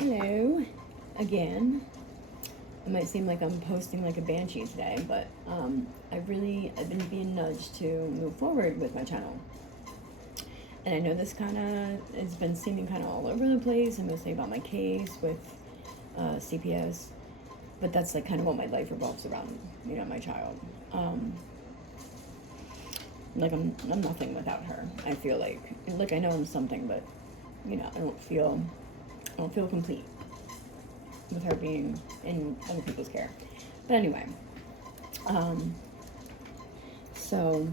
Hello, again. It might seem like I'm posting like a banshee today, but I've been being nudged to move forward with my channel. And I know this kind of has been seeming kind of all over the place, and mostly about my case with CPS, but that's like kind of what my life revolves around, my child. Like I'm nothing without her. I feel like I know I'm something, but I don't feel complete with her being in other people's care. But anyway, so,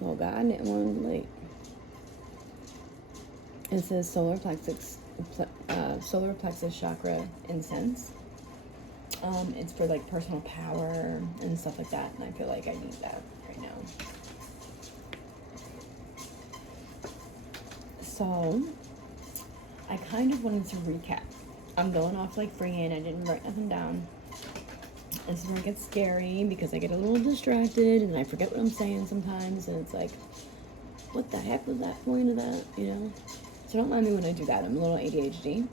oh God, it won't late. It says solar plexus chakra incense. It's for like personal power and stuff like that, and I feel like I need that right now. So, I kind of wanted to recap. I'm going off like freehand. I didn't write nothing down. This is where it gets scary because I get a little distracted and I forget what I'm saying sometimes, and it's like, what the heck was that point of that, So don't mind me when I do that. I'm a little ADHD.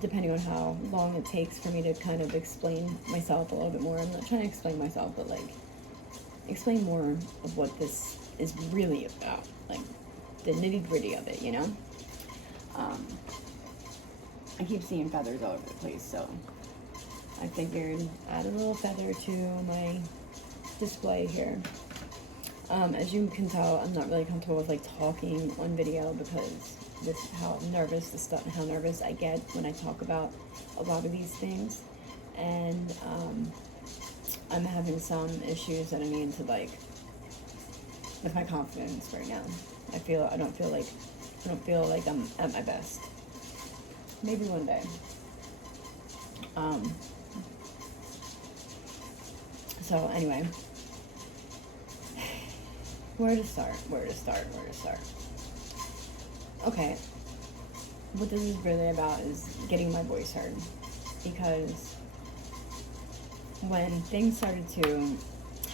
Depending on how long it takes for me to kind of explain myself a little bit more. I'm not trying to explain myself, but like explain more of what this is really about, like the nitty-gritty of it, I keep seeing feathers all over the place, so I figured add a little feather to my display here. As you can tell, I'm not really comfortable with like talking on video because with how nervous I get when I talk about a lot of these things, and I'm having some issues that I need to like with my confidence right now. I don't feel like I'm at my best. Maybe one day. So anyway, where to start? Okay, what this is really about is getting my voice heard, because when things started to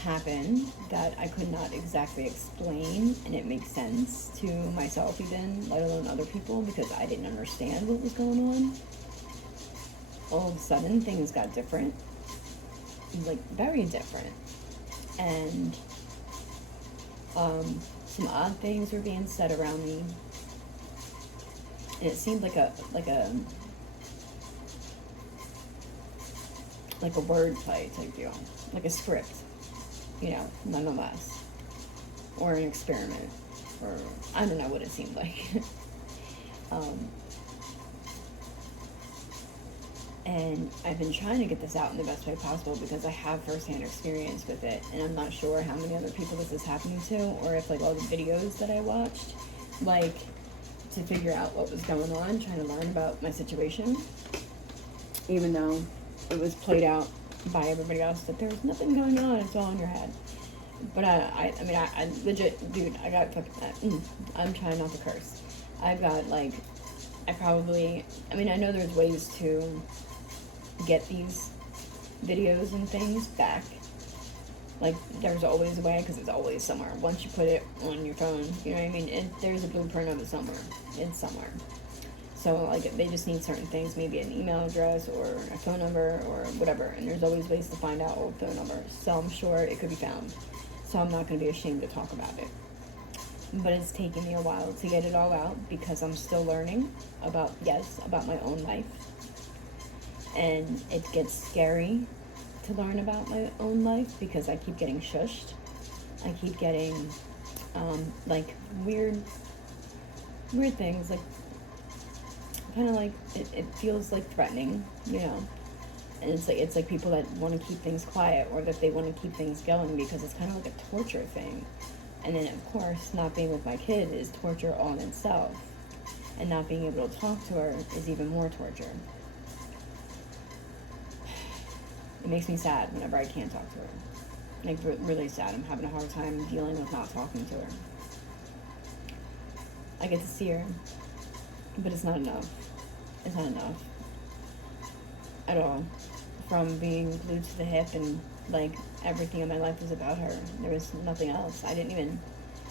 happen that I could not exactly explain, and it makes sense to myself even, let alone other people, because I didn't understand what was going on, all of a sudden things got different, like very different, and some odd things were being said around me. And it seemed like a wordplay type deal, like a script, nonetheless, or an experiment, or I don't know what it seemed like. And I've been trying to get this out in the best way possible because I have firsthand experience with it, and I'm not sure how many other people this is happening to, or if like all the videos that I watched, like, to figure out what was going on, trying to learn about my situation, even though it was played out by everybody else that there was nothing going on, it's all in your head. But I legit, dude, I got fucking, I'm trying not to curse. I've got like, I know there's ways to get these videos and things back. Like, there's always a way, because it's always somewhere. Once you put it on your phone, you know what I mean? There's a blueprint of it somewhere. It's somewhere. So, like, they just need certain things, maybe an email address or a phone number or whatever. And there's always ways to find out old phone numbers. So I'm sure it could be found. So I'm not going to be ashamed to talk about it. But it's taken me a while to get it all out because I'm still learning about my own life. And it gets scary to learn about my own life because I keep getting shushed. I keep getting like weird things, like kind of like it feels like threatening, and it's like people that want to keep things quiet, or that they want to keep things going because it's kind of like a torture thing. And then of course not being with my kid is torture all in itself, and not being able to talk to her is even more torture. It makes me sad whenever I can't talk to her. Like, really sad. I'm having a hard time dealing with not talking to her. I get to see her, but it's not enough. It's not enough at all. From being glued to the hip, and like everything in my life was about her. There was nothing else. I didn't even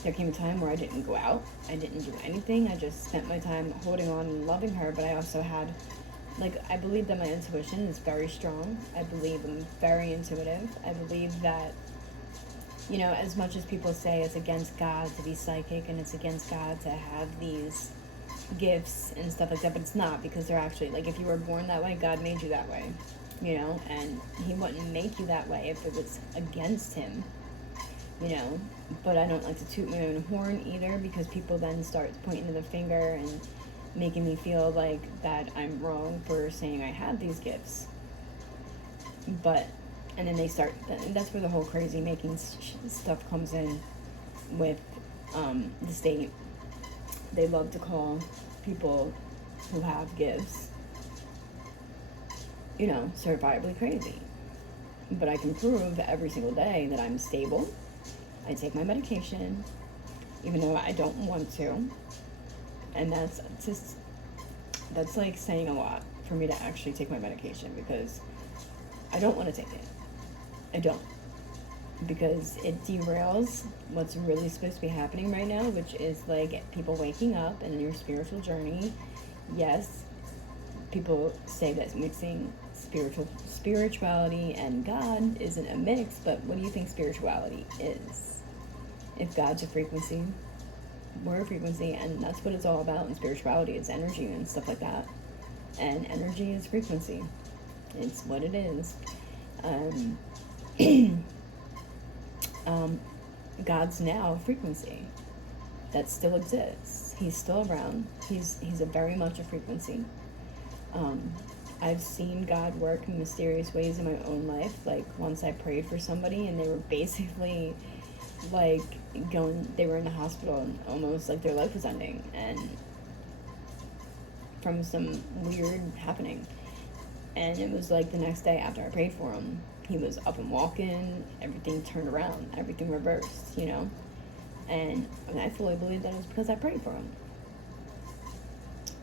there came a time where I didn't go out. I didn't do anything. I just spent my time holding on and loving her. But I also had, like, I believe that my intuition is very strong. I believe I'm very intuitive. I believe that, you know, as much as people say it's against God to be psychic and it's against God to have these gifts and stuff like that, but it's not, because they're actually, like, if you were born that way, God made you that way, you know, and he wouldn't make you that way if it was against him, you know. But I don't like to toot my own horn either, because people then start pointing the finger and making me feel like that I'm wrong for saying I have these gifts. But, and then they start, that's where the whole crazy making stuff comes in with the state. They love to call people who have gifts, you know, certifiably crazy. But I can prove every single day that I'm stable. I take my medication, even though I don't want to. And that's just, that's like saying a lot for me to actually take my medication, because I don't want to take it. I don't. Because it derails what's really supposed to be happening right now, which is like people waking up and in your spiritual journey. Yes, people say that mixing spirituality and God isn't a mix, but what do you think spirituality is? If God's a frequency, we're a frequency, and that's what it's all about in spirituality. It's energy and stuff like that. And energy is frequency. It's what it is. God's now a frequency that still exists. He's still around. He's a very much a frequency. I've seen God work in mysterious ways in my own life. Like once I prayed for somebody and they were basically like they were in the hospital and almost like their life was ending, and from some weird happening. And it was like the next day after I prayed for him, he was up and walking, everything turned around, everything reversed, you know? And I fully believe that it was because I prayed for him.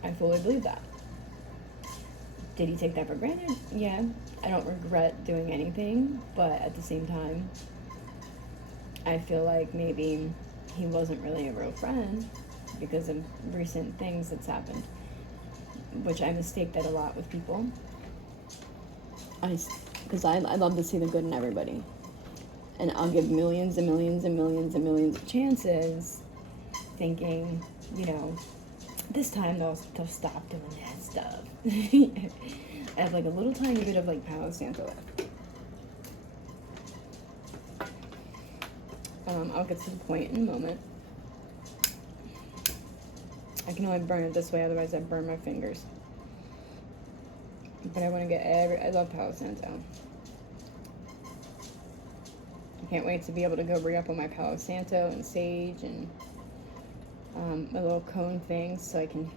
I fully believe that. Did he take that for granted? Yeah. I don't regret doing anything, but at the same time, I feel like maybe he wasn't really a real friend because of recent things that's happened, which I mistake that a lot with people. Because I love to see the good in everybody. And I'll give millions and millions and millions and millions of chances, thinking, you know, this time they'll stop doing that stuff. I have like a little tiny bit of like Palo Santo left. I'll get to the point in a moment. I can only burn it this way, otherwise I burn my fingers. But I want to get I love Palo Santo. I can't wait to be able to go re-up on my Palo Santo and sage and my little cone things so I can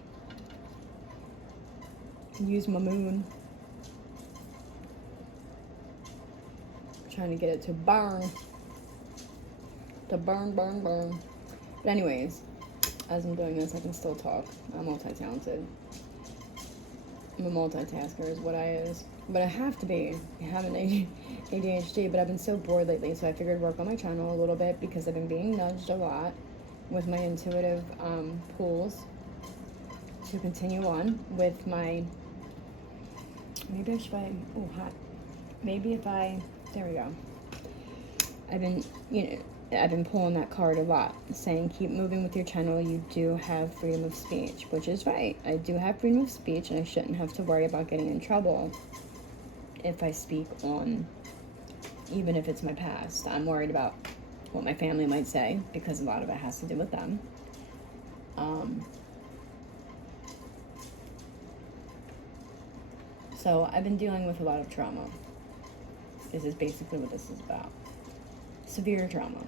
use my moon. Trying to get it to burn. Burn. But anyways, as I'm doing this, I can still talk. I'm multi-talented. I'm a multitasker is what I is. But I have to be. I have an ADHD, but I've been so bored lately, so I figured work on my channel a little bit because I've been being nudged a lot with my intuitive pools to continue on with my, maybe I should buy, oh hot, maybe if I, there we go. I've been pulling that card a lot, saying keep moving with your channel. You do have freedom of speech, which is right. I do have freedom of speech, and I shouldn't have to worry about getting in trouble if I speak on, even if it's my past. I'm worried about what my family might say, because a lot of it has to do with them. So I've been dealing with a lot of trauma. This is basically what this is about. Severe trauma.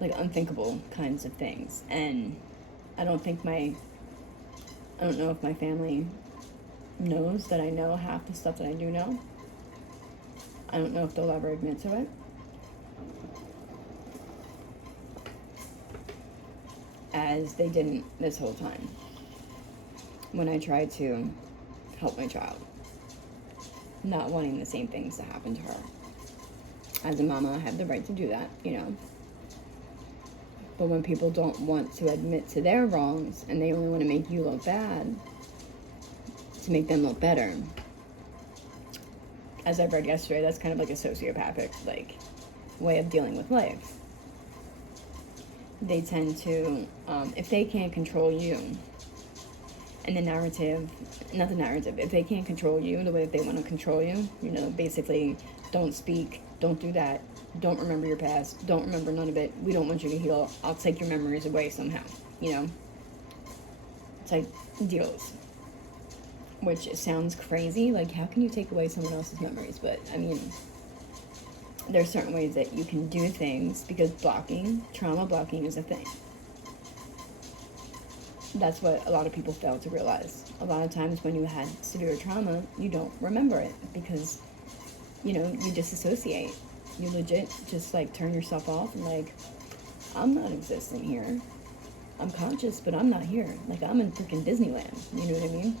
Like unthinkable kinds of things. And I don't know if my family knows that I know half the stuff that I do know. I don't know if they'll ever admit to it. As they didn't this whole time when I tried to help my child. Not wanting the same things to happen to her. As a mama, I have the right to do that, you know. But when people don't want to admit to their wrongs and they only want to make you look bad to make them look better, as I read yesterday, that's kind of like a sociopathic like way of dealing with life. They tend to, if they can't control you, and the narrative, not the narrative, if they can't control you the way that they want to control you, you know, basically, don't speak, don't do that, don't remember your past, don't remember none of it, we don't want you to heal, I'll take your memories away somehow, you know? It's like deals. Which sounds crazy, like how can you take away someone else's memories? But I mean, there's certain ways that you can do things, because trauma blocking is a thing. That's what a lot of people fail to realize. A lot of times when you had severe trauma, you don't remember it because, you know, you disassociate. You legit just like turn yourself off and like, I'm not existing here. I'm conscious, but I'm not here. Like I'm in freaking Disneyland. You know what I mean?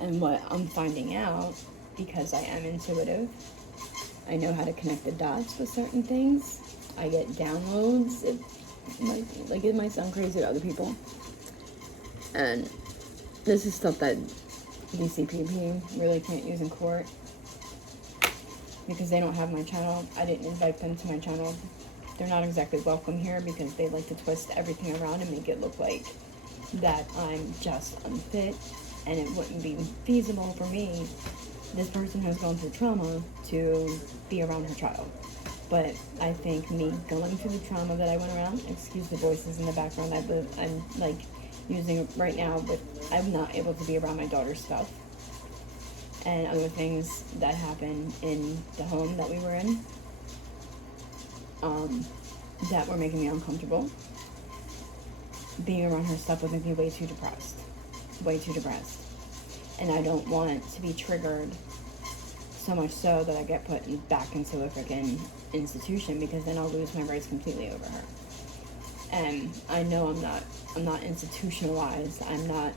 And what I'm finding out, because I am intuitive, I know how to connect the dots with certain things. I get downloads. It might sound crazy to other people. And this is stuff that DCPP really can't use in court because they don't have my channel. I didn't invite them to my channel. They're not exactly welcome here because they like to twist everything around and make it look like that I'm just unfit and it wouldn't be feasible for me, this person has gone through trauma, to be around her child. But I think me going through the trauma that I went around, excuse the voices in the background, I'm like using it right now, but I'm not able to be around my daughter's stuff and other things that happened in the home that we were in that were making me uncomfortable. Being around her stuff would make me way too depressed. And I don't want to be triggered so much so that I get put back into a freaking institution, because then I'll lose my rights completely over her. And I know I'm not institutionalized. I'm not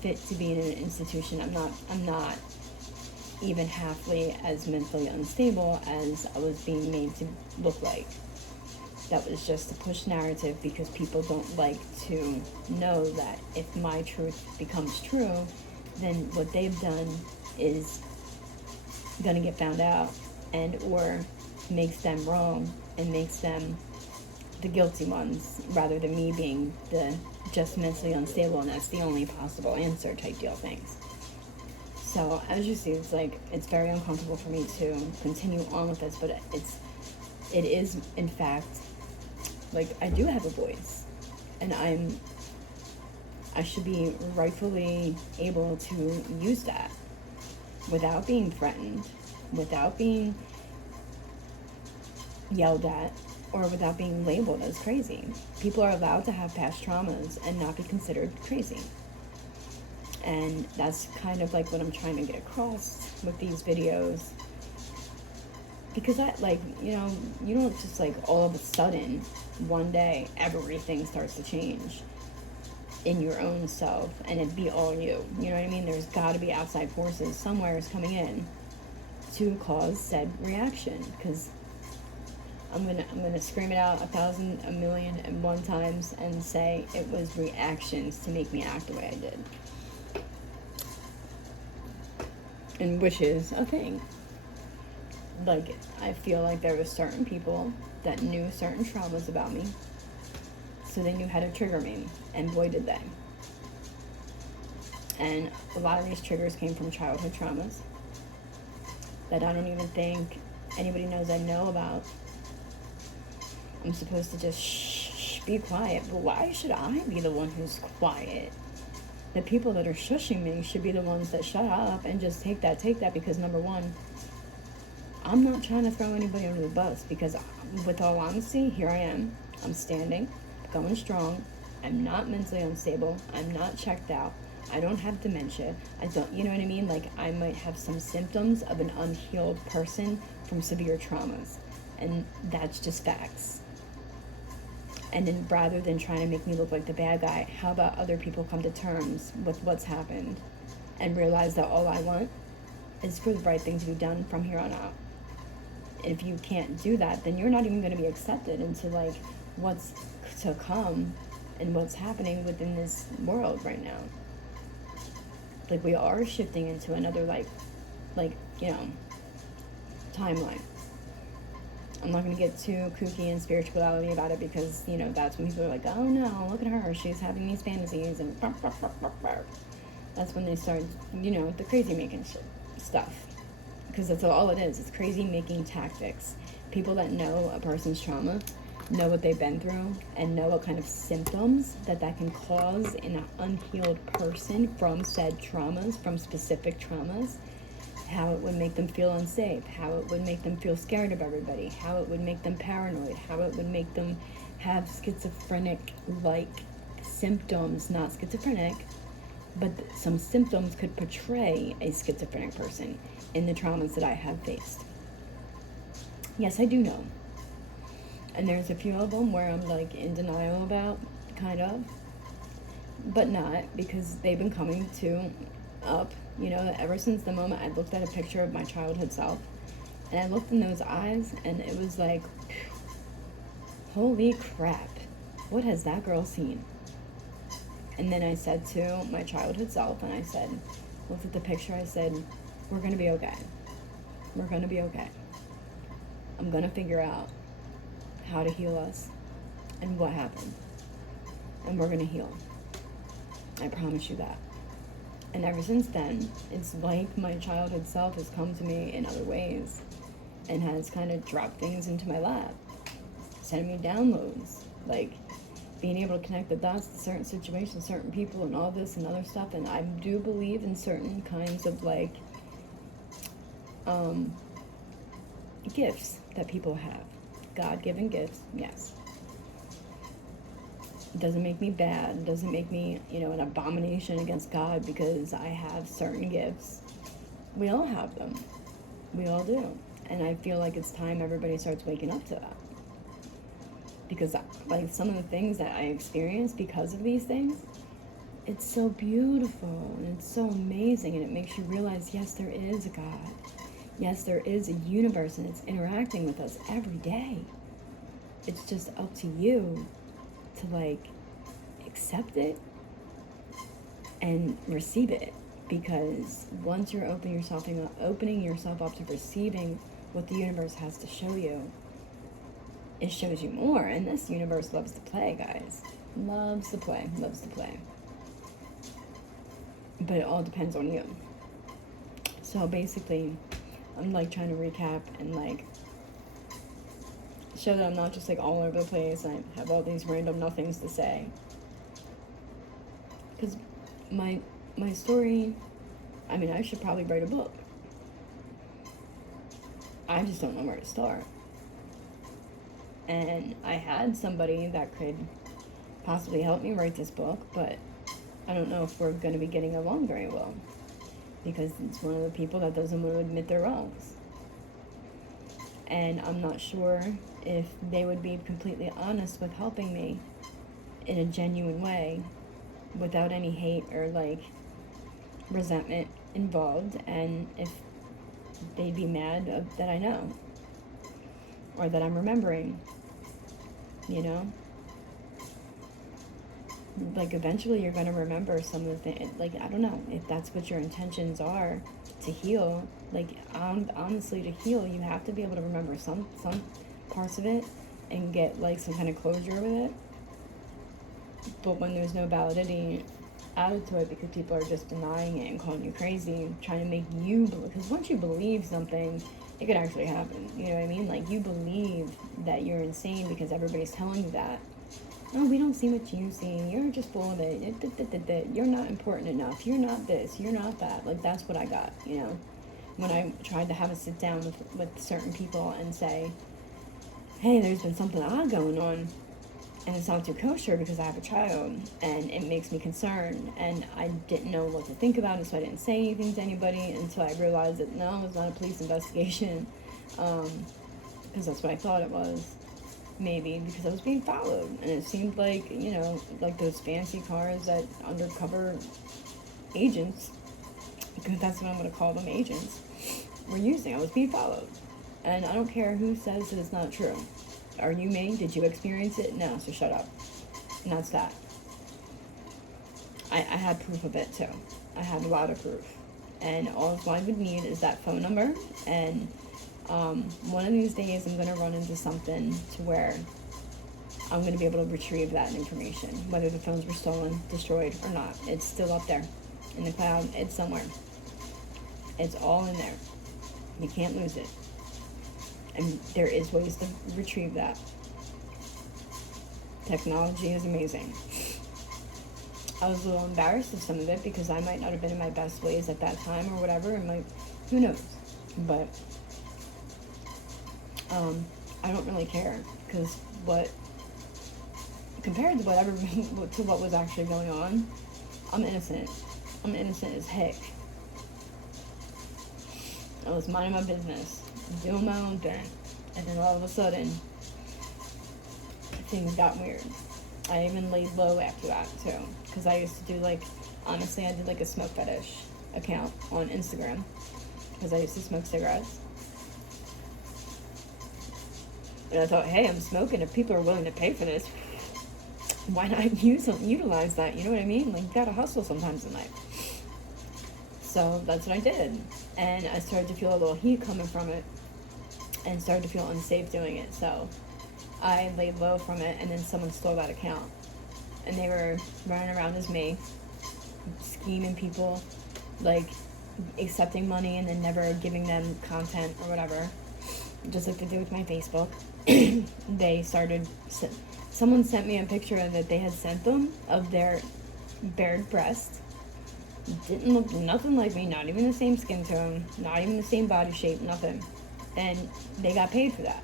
fit to be in an institution. I'm not even halfly as mentally unstable as I was being made to look like. That was just a push narrative because people don't like to know that if my truth becomes true, then what they've done is gonna get found out and or makes them wrong and makes them the guilty ones rather than me being the just mentally unstable and that's the only possible answer type deal things. So as you see, it's very uncomfortable for me to continue on with this, but it is in fact, like, I do have a voice, and I should be rightfully able to use that without being threatened, without being yelled at, or without being labeled as crazy. People are allowed to have past traumas and not be considered crazy. And that's kind of like what I'm trying to get across with these videos. Because you don't just all of a sudden, one day, everything starts to change in your own self and it be all you. You know what I mean? There's got to be outside forces somewhere is coming in to cause said reaction. Because I'm gonna scream it out 1,000, 1,000,001 times and say it was reactions to make me act the way I did. And which is a thing. I feel like there were certain people that knew certain traumas about me, so they knew how to trigger me, and boy did they. And a lot of these triggers came from childhood traumas that I don't even think anybody knows I know about. I'm supposed to just shh, be quiet, but why should I be the one who's quiet? The people that are shushing me should be the ones that shut up and just take that, because number one, I'm not trying to throw anybody under the bus, because with all honesty, here I am. I'm standing, going strong. I'm not mentally unstable. I'm not checked out. I don't have dementia. I don't, you know what I mean? I might have some symptoms of an unhealed person from severe traumas. And that's just facts. And then rather than trying to make me look like the bad guy, how about other people come to terms with what's happened and realize that all I want is for the right thing to be done from here on out. If you can't do that, then you're not even going to be accepted into like what's to come and what's happening within this world right now. Like, we are shifting into another like you know, timeline. I'm not going to get too kooky and spirituality about it, because, you know, that's when people are like, oh no, look at her, she's having these fantasies, and that's when they start, you know, the crazy making stuff. Because that's all it is. It's crazy making tactics. People that know a person's trauma, know what they've been through, and know what kind of symptoms that can cause in an unhealed person from said traumas, from specific traumas, how it would make them feel unsafe, how it would make them feel scared of everybody, how it would make them paranoid, how it would make them have schizophrenic-like symptoms, not schizophrenic, but some symptoms could portray a schizophrenic person in the traumas that I have faced. Yes, I do know. And there's a few of them where I'm like in denial about, kind of, but not, because they've been coming up, you know, ever since the moment I looked at a picture of my childhood self, and I looked in those eyes, and it was like, holy crap, what has that girl seen? And then I said to my childhood self, and I said, looked at the picture, I said, we're going to be okay. We're going to be okay. I'm going to figure out how to heal us and what happened. And we're going to heal. I promise you that. And ever since then, it's like my childhood self has come to me in other ways and has kind of dropped things into my lap, sending me downloads, like being able to connect the dots to certain situations, certain people, and all this and other stuff. And I do believe in certain kinds of like gifts that people have. God-given gifts, yes. It doesn't make me bad. It doesn't make me, you know, an abomination against God because I have certain gifts. We all have them. We all do. And I feel like it's time everybody starts waking up to that. Because, like, some of the things that I experience because of these things, it's so beautiful and it's so amazing, and it makes you realize, yes, there is a God. Yes, there is a universe, and it's interacting with us every day. It's just up to you to, like, accept it and receive it. Because once you're opening yourself up to receiving what the universe has to show you, it shows you more. And this universe loves to play, guys. Loves to play. Loves to play. But it all depends on you. So basically, I'm like trying to recap and like show that I'm not just like all over the place and I have all these random nothings to say. Because my story, I mean, I should probably write a book. I just don't know where to start. And I had somebody that could possibly help me write this book, but I don't know if we're going to be getting along very well. Because it's one of the people that doesn't want to admit their wrongs. And I'm not sure if they would be completely honest with helping me in a genuine way without any hate or like resentment involved, and if they'd be mad that I know or that I'm remembering, you know? Like, eventually you're going to remember some of the things. Like, I don't know if that's what your intentions are to heal. Like, honestly, to heal, you have to be able to remember some parts of it and get, like, some kind of closure with it. But when there's no validity added to it because people are just denying it and calling you crazy, trying to make you believe. Because once you believe something, it could actually happen. You know what I mean? Like, you believe that you're insane because everybody's telling you that. Oh, we don't see what you see. You're just full of it. You're not important enough. You're not this. You're not that. Like, that's what I got, you know? When I tried to have a sit down with certain people and say, hey, there's been something odd going on, and it's not too kosher because I have a child, and it makes me concerned, and I didn't know what to think about it, so I didn't say anything to anybody until I realized that, no, it's not a police investigation, because that's what I thought it was. Maybe because I was being followed, and it seemed like, you know, like those fancy cars that undercover agents, because that's what I'm going to call them, agents, were using. I was being followed, And I don't care who says that it's not true. Are you me? Did you experience it? No, so shut up. And that's that. I had proof of it too. I had a lot of proof. And all I would need is that phone number. And one of these days I'm going to run into something to where I'm going to be able to retrieve that information. Whether the phones were stolen, destroyed, or not. It's still up there in the cloud. It's somewhere. It's all in there. You can't lose it. And there is ways to retrieve that. Technology is amazing. I was a little embarrassed of some of it because I might not have been in my best ways at that time or whatever. And who knows? But I don't really care because compared to to what was actually going on, I'm innocent. I'm innocent as heck. I was minding my business, doing my own thing, and then all of a sudden, things got weird. I even laid low after that too, because I used to do honestly, I did a smoke fetish account on Instagram, because I used to smoke cigarettes. And I thought, hey, I'm smoking. If people are willing to pay for this, why not utilize that? You know what I mean? You gotta hustle sometimes in life. So that's what I did. And I started to feel a little heat coming from it and started to feel unsafe doing it. So I laid low from it, and then someone stole that account. And they were running around as me, scheming people, accepting money and then never giving them content or whatever. Just like they did with my Facebook. Someone sent me a picture that they had sent them of their bared breast. Didn't look nothing like me, not even the same skin tone, not even the same body shape, nothing. And they got paid for that.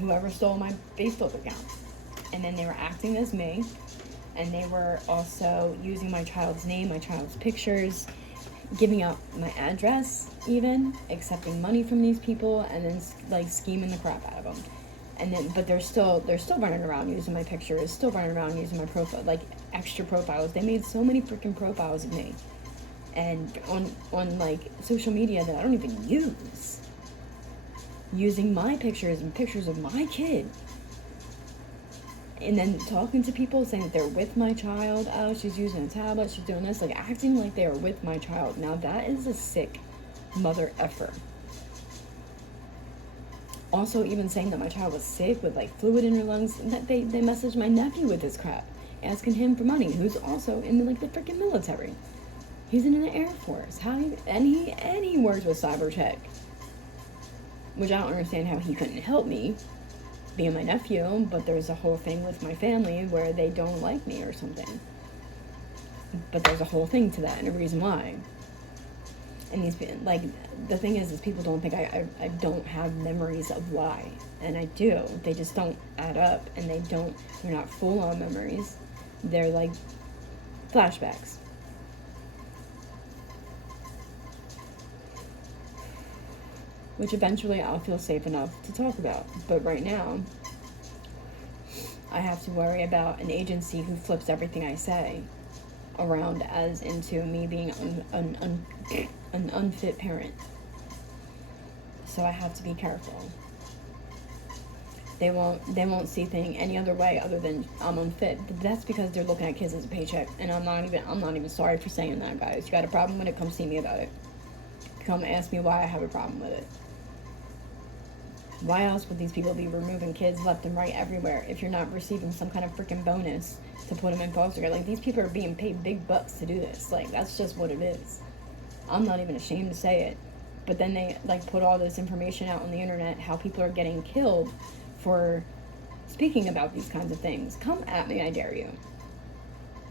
Whoever stole my Facebook account. And then they were acting as me, and they were also using my child's name, my child's pictures, giving out my address even, accepting money from these people, and then scheming the crap out of them. And then, but they're still running around using my pictures, still running around using my profile, extra profiles. They made so many freaking profiles of me, and on social media that I don't even use, using my pictures and pictures of my kid, and then talking to people saying that they're with my child. Oh, she's using a tablet, she's doing this, acting like they are with my child. Now that is a sick mother effer. Also, even saying that my child was sick with fluid in her lungs. That they messaged my nephew with this crap, asking him for money, who's also in the freaking military. He's in the Air Force. He works with cyber tech, which I don't understand how he couldn't help me, being my nephew. But there's a whole thing with my family where they don't like me or something. But there's a whole thing to that and a reason why. And the thing is people don't think I don't have memories of why. And I do. They just don't add up, and they're not full-on memories. They're flashbacks. Which eventually I'll feel safe enough to talk about. But right now, I have to worry about an agency who flips everything I say around as into me being an unfit parent. So I have to be careful. They won't see things any other way other than I'm unfit. But that's because they're looking at kids as a paycheck, and I'm not even sorry for saying that, guys. You got a problem with it? Come see me about it. Come ask me why I have a problem with it. Why else would these people be removing kids left and right everywhere if you're not receiving some kind of freaking bonus to put them in foster care? These people are being paid big bucks to do this. That's just what it is. I'm not even ashamed to say it. But then they put all this information out on the internet, how people are getting killed for speaking about these kinds of things. Come at me, I dare you.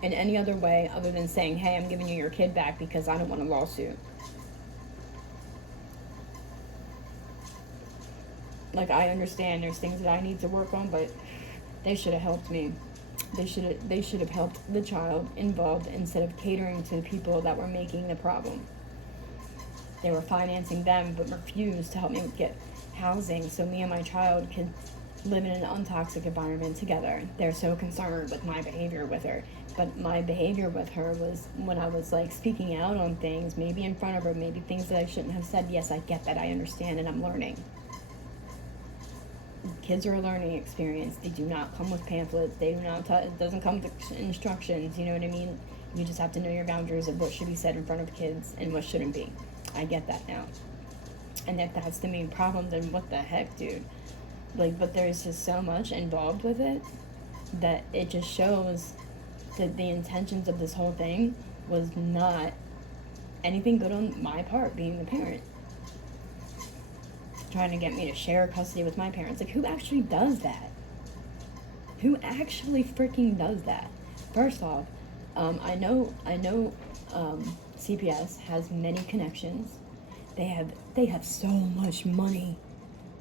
In any other way other than saying, hey, I'm giving you your kid back because I don't want a lawsuit. I understand there's things that I need to work on, but they should have helped me. They should have helped the child involved instead of catering to the people that were making the problem. They were financing them, but refused to help me get housing so me and my child could live in an untoxic environment together. They're so concerned with my behavior with her. But my behavior with her was when I was like speaking out on things, maybe in front of her, maybe things that I shouldn't have said. Yes, I get that, I understand, and I'm learning. Kids are a learning experience. They do not come with pamphlets. They do not. It doesn't come with instructions. You know what I mean? You just have to know your boundaries of what should be said in front of kids and what shouldn't be. I get that now. And if that's the main problem, then what the heck, dude? Like, but there's just so much involved with it that it just shows that the intentions of this whole thing was not anything good on my part, being the parent. Trying to get me to share custody with my parents. Like, who actually does that? Who actually freaking does that? First off, I know CPS has many connections. They have so much money.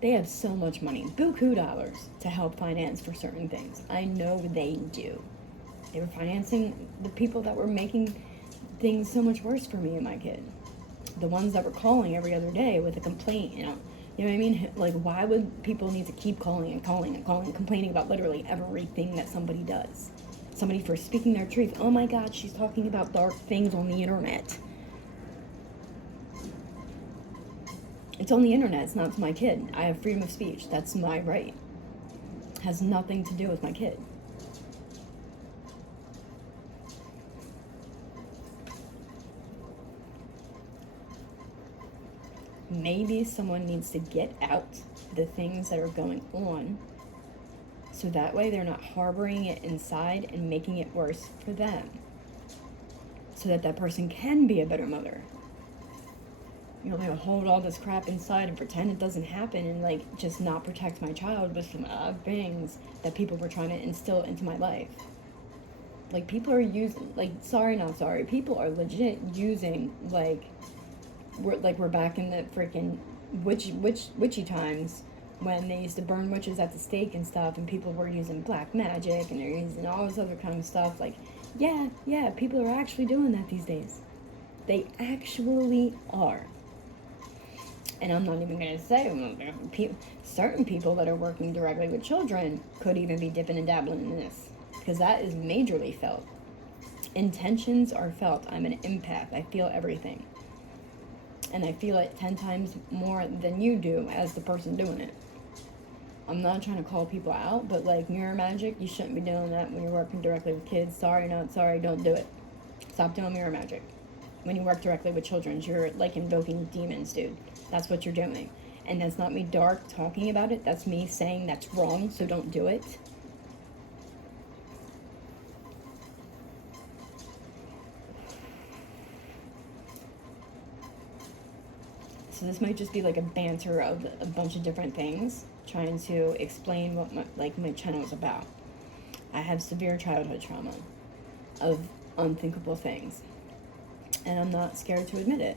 They have so much money, buku dollars, to help finance for certain things. I know they do. They were financing the people that were making things so much worse for me and my kid. The ones that were calling every other day with a complaint, you know what I mean? Like, why would people need to keep calling and calling and calling, complaining about literally everything that somebody does? Somebody for speaking their truth. Oh my God, she's talking about dark things on the internet. It's on the internet, it's not to my kid. I have freedom of speech. That's my right. It has nothing to do with my kid. Maybe someone needs to get out the things that are going on so that way they're not harboring it inside and making it worse for them. So that that person can be a better mother. You know, like, hold all this crap inside and pretend it doesn't happen and, like, just not protect my child with some things that people were trying to instill into my life. Like, people are using, like, sorry, not sorry, people are legit using, like, we're back in the freaking witchy times when they used to burn witches at the stake and stuff, and people were using black magic and they're using all this other kind of stuff. Like, yeah, people are actually doing that these days. They actually are. And I'm not even going to say certain people that are working directly with children could even be dipping and dabbling in this, because that is majorly felt. Intentions are felt. I'm an empath. I feel everything. And I feel it 10 times more than you do as the person doing it. I'm not trying to call people out, but like mirror magic, you shouldn't be doing that when you're working directly with kids. Sorry, not sorry, don't do it. Stop doing mirror magic. When you work directly with children, you're like invoking demons, dude. That's what you're doing. And that's not me dark talking about it. That's me saying that's wrong, so don't do it. So this might just be like a banter of a bunch of different things, trying to explain what my channel is about. I have severe childhood trauma of unthinkable things, and I'm not scared to admit it.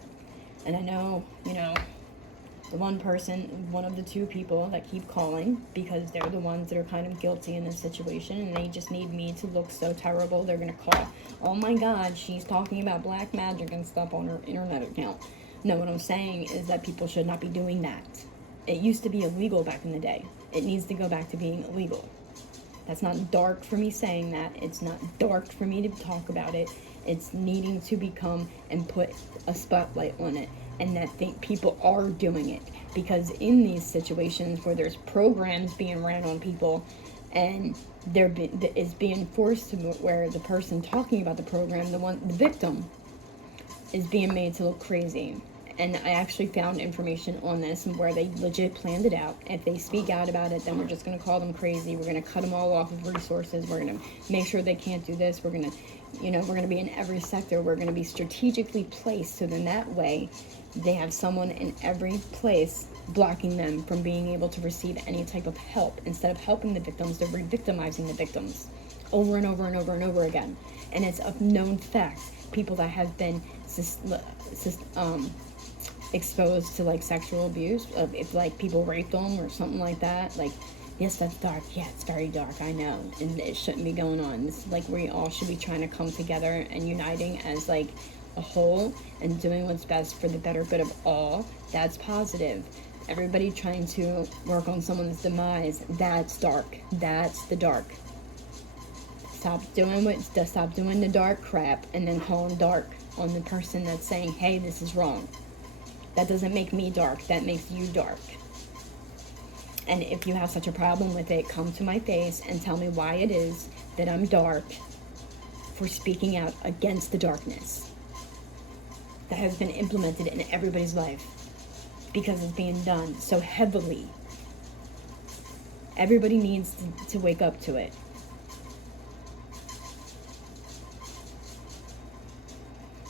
And I know, the one of the two people that keep calling, because they're the ones that are kind of guilty in this situation, and they just need me to look so terrible. They're gonna call, oh my God, she's talking about black magic and stuff on her internet account. No, what I'm saying is that people should not be doing that. It used to be illegal back in the day. It needs to go back to being illegal. That's not dark for me saying that. It's not dark for me to talk about it. It's needing to become and put a spotlight on it. And that people are doing it. Because in these situations where there's programs being ran on people and it's being forced to where the person talking about the program, the victim, is being made to look crazy. And I actually found information on this where they legit planned it out. If they speak out about it, then we're just going to call them crazy. We're going to cut them all off of resources. We're going to make sure they can't do this. We're going to, we're going to be in every sector. We're going to be strategically placed. So then that way, they have someone in every place blocking them from being able to receive any type of help. Instead of helping the victims, they're re-victimizing the victims over and over and over and over again. And it's a known fact. People that have been exposed to like sexual abuse, if like people rape them or something like that, like, yes, that's dark. Yeah, it's very dark, I know, and it shouldn't be going on. It's like we all should be trying to come together and uniting as like a whole and doing what's best for the better good of all. That's positive. Everybody trying to work on someone's demise, that's dark. That's the dark. stop doing the dark crap and then calling dark on the person that's saying, hey, this is wrong. That doesn't make me dark. That makes you dark. And if you have such a problem with it, come to my face and tell me why it is that I'm dark for speaking out against the darkness that has been implemented in everybody's life because it's being done so heavily. Everybody needs to wake up to it.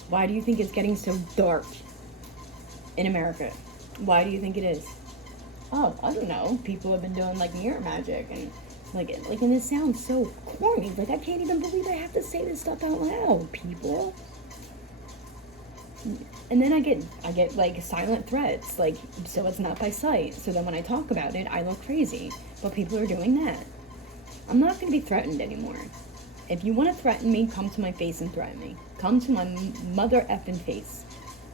Why do you think it's getting so dark in America? Why do you think it is? Oh, I don't know. People have been doing like mirror magic and and it sounds so corny. Like, I can't even believe I have to say this stuff out loud, people. And then I get like silent threats, like, so it's not by sight. So then when I talk about it, I look crazy. But people are doing that. I'm not going to be threatened anymore. If you want to threaten me, come to my face and threaten me. Come to my mother effing face.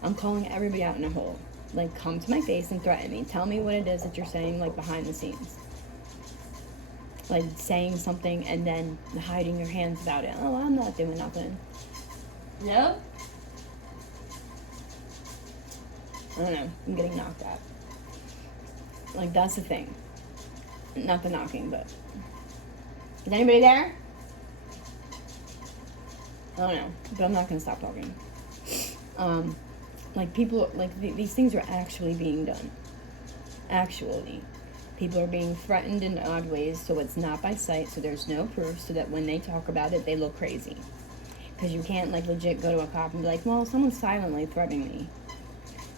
I'm calling everybody out in a hole. Like, come to my face and threaten me. Tell me what it is that you're saying, like, behind the scenes. Like, saying something and then hiding your hands about it. Oh, I'm not doing nothing. No? I don't know. I'm getting knocked out. Like, that's the thing. Not the knocking, but... Is anybody there? I don't know. But I'm not going to stop talking. Like, people... Like, these things are actually being done. Actually. People are being threatened in odd ways, so it's not by sight, so there's no proof, so that when they talk about it, they look crazy. Because you can't, like, legit go to a cop and be like, well, someone's silently threatening me.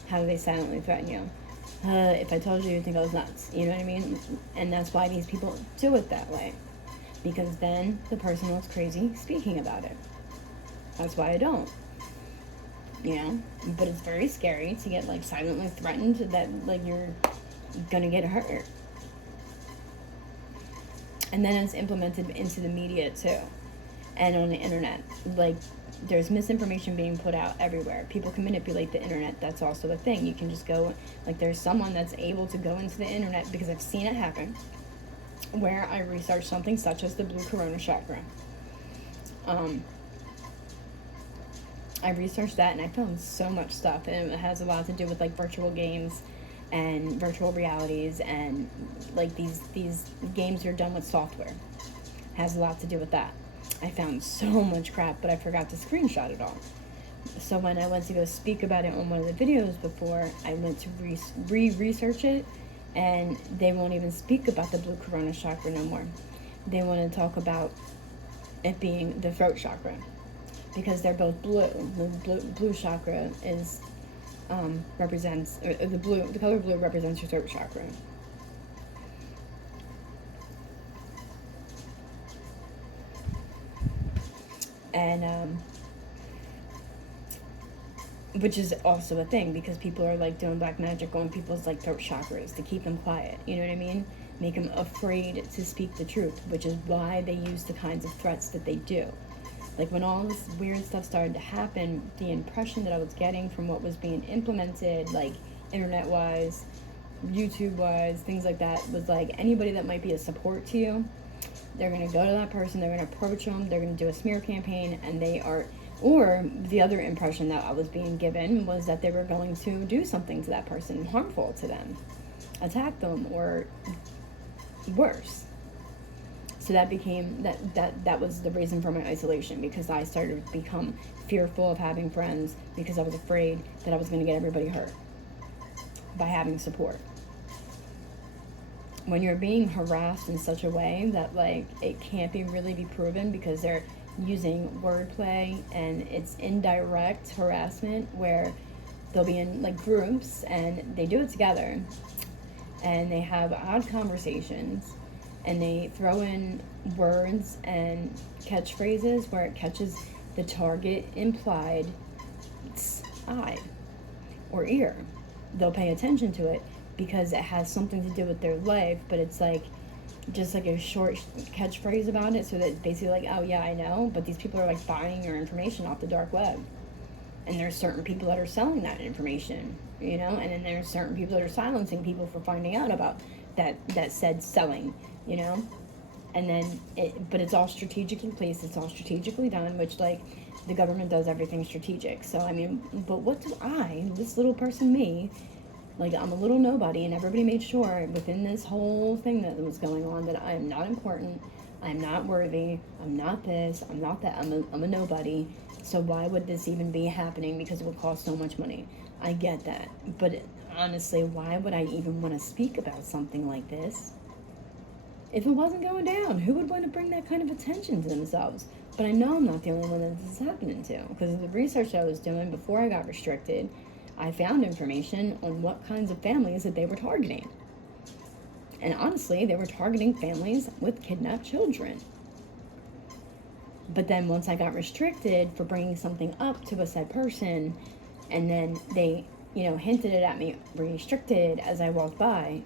How do they silently threaten you? If I told you, you'd think I was nuts. You know what I mean? And that's why these people do it that way. Because then the person looks crazy speaking about it. That's why I don't. You know? But it's very scary to get, like, silently threatened that, like, you're gonna get hurt. And then it's implemented into the media, too. And on the internet. Like, there's misinformation being put out everywhere. People can manipulate the internet. That's also a thing. You can just go, like, there's someone that's able to go into the internet, because I've seen it happen, where I researched something such as the blue corona chakra. I researched that and I found so much stuff, and it has a lot to do with, like, virtual games and virtual realities, and, like, these games are done with software. It has a lot to do with that. I found so much crap, but I forgot to screenshot it all. So when I went to go speak about it on one of the videos before, I went to research it, and they won't even speak about the blue corona chakra no more. They want to talk about it being the throat chakra, because they're both blue. The blue chakra is represents, or the color blue represents your throat chakra. And which is also a thing, because people are, like, doing black magic on people's, like, throat chakras to keep them quiet. You know what I mean? Make them afraid to speak the truth, which is why they use the kinds of threats that they do. Like, when all this weird stuff started to happen, the impression that I was getting from what was being implemented, like, internet-wise, YouTube-wise, things like that, was like, anybody that might be a support to you, they're going to go to that person, they're going to approach them, they're going to do a smear campaign, and they are... Or the other impression that I was being given was that they were going to do something to that person harmful to them, attack them, or worse. So that became, that was the reason for my isolation, because I started to become fearful of having friends, because I was afraid that I was going to get everybody hurt by having support. When you're being harassed in such a way that, like, it can't really be proven, because they're using wordplay, and it's indirect harassment, where they'll be in, like, groups, and they do it together, and they have odd conversations, and they throw in words and catchphrases where it catches the target implied eye or ear. They'll pay attention to it because it has something to do with their life, but it's like just like a short catchphrase about it, so that basically, like, oh yeah, I know, but these people are, like, buying your information off the dark web, and there's certain people that are selling that information, you know, and then there's certain people that are silencing people for finding out about that said selling, you know. And then, but it's all strategically placed, it's all strategically done, which, like, the government does everything strategic. So, I mean, but what do I, this little person, me, like, I'm a little nobody, and everybody made sure within this whole thing that was going on that I am not important, I'm not worthy, I'm not this, I'm not that, I'm a nobody. So why would this even be happening? Because it would cost so much money. I get that. But honestly, why would I even want to speak about something like this? If it wasn't going down, who would want to bring that kind of attention to themselves? But I know I'm not the only one that this is happening to. Because of the research I was doing before I got restricted, I found information on what kinds of families that they were targeting. And honestly, they were targeting families with kidnapped children. But then once I got restricted for bringing something up to a said person, and then they, hinted it at me, restricted, as I walked by,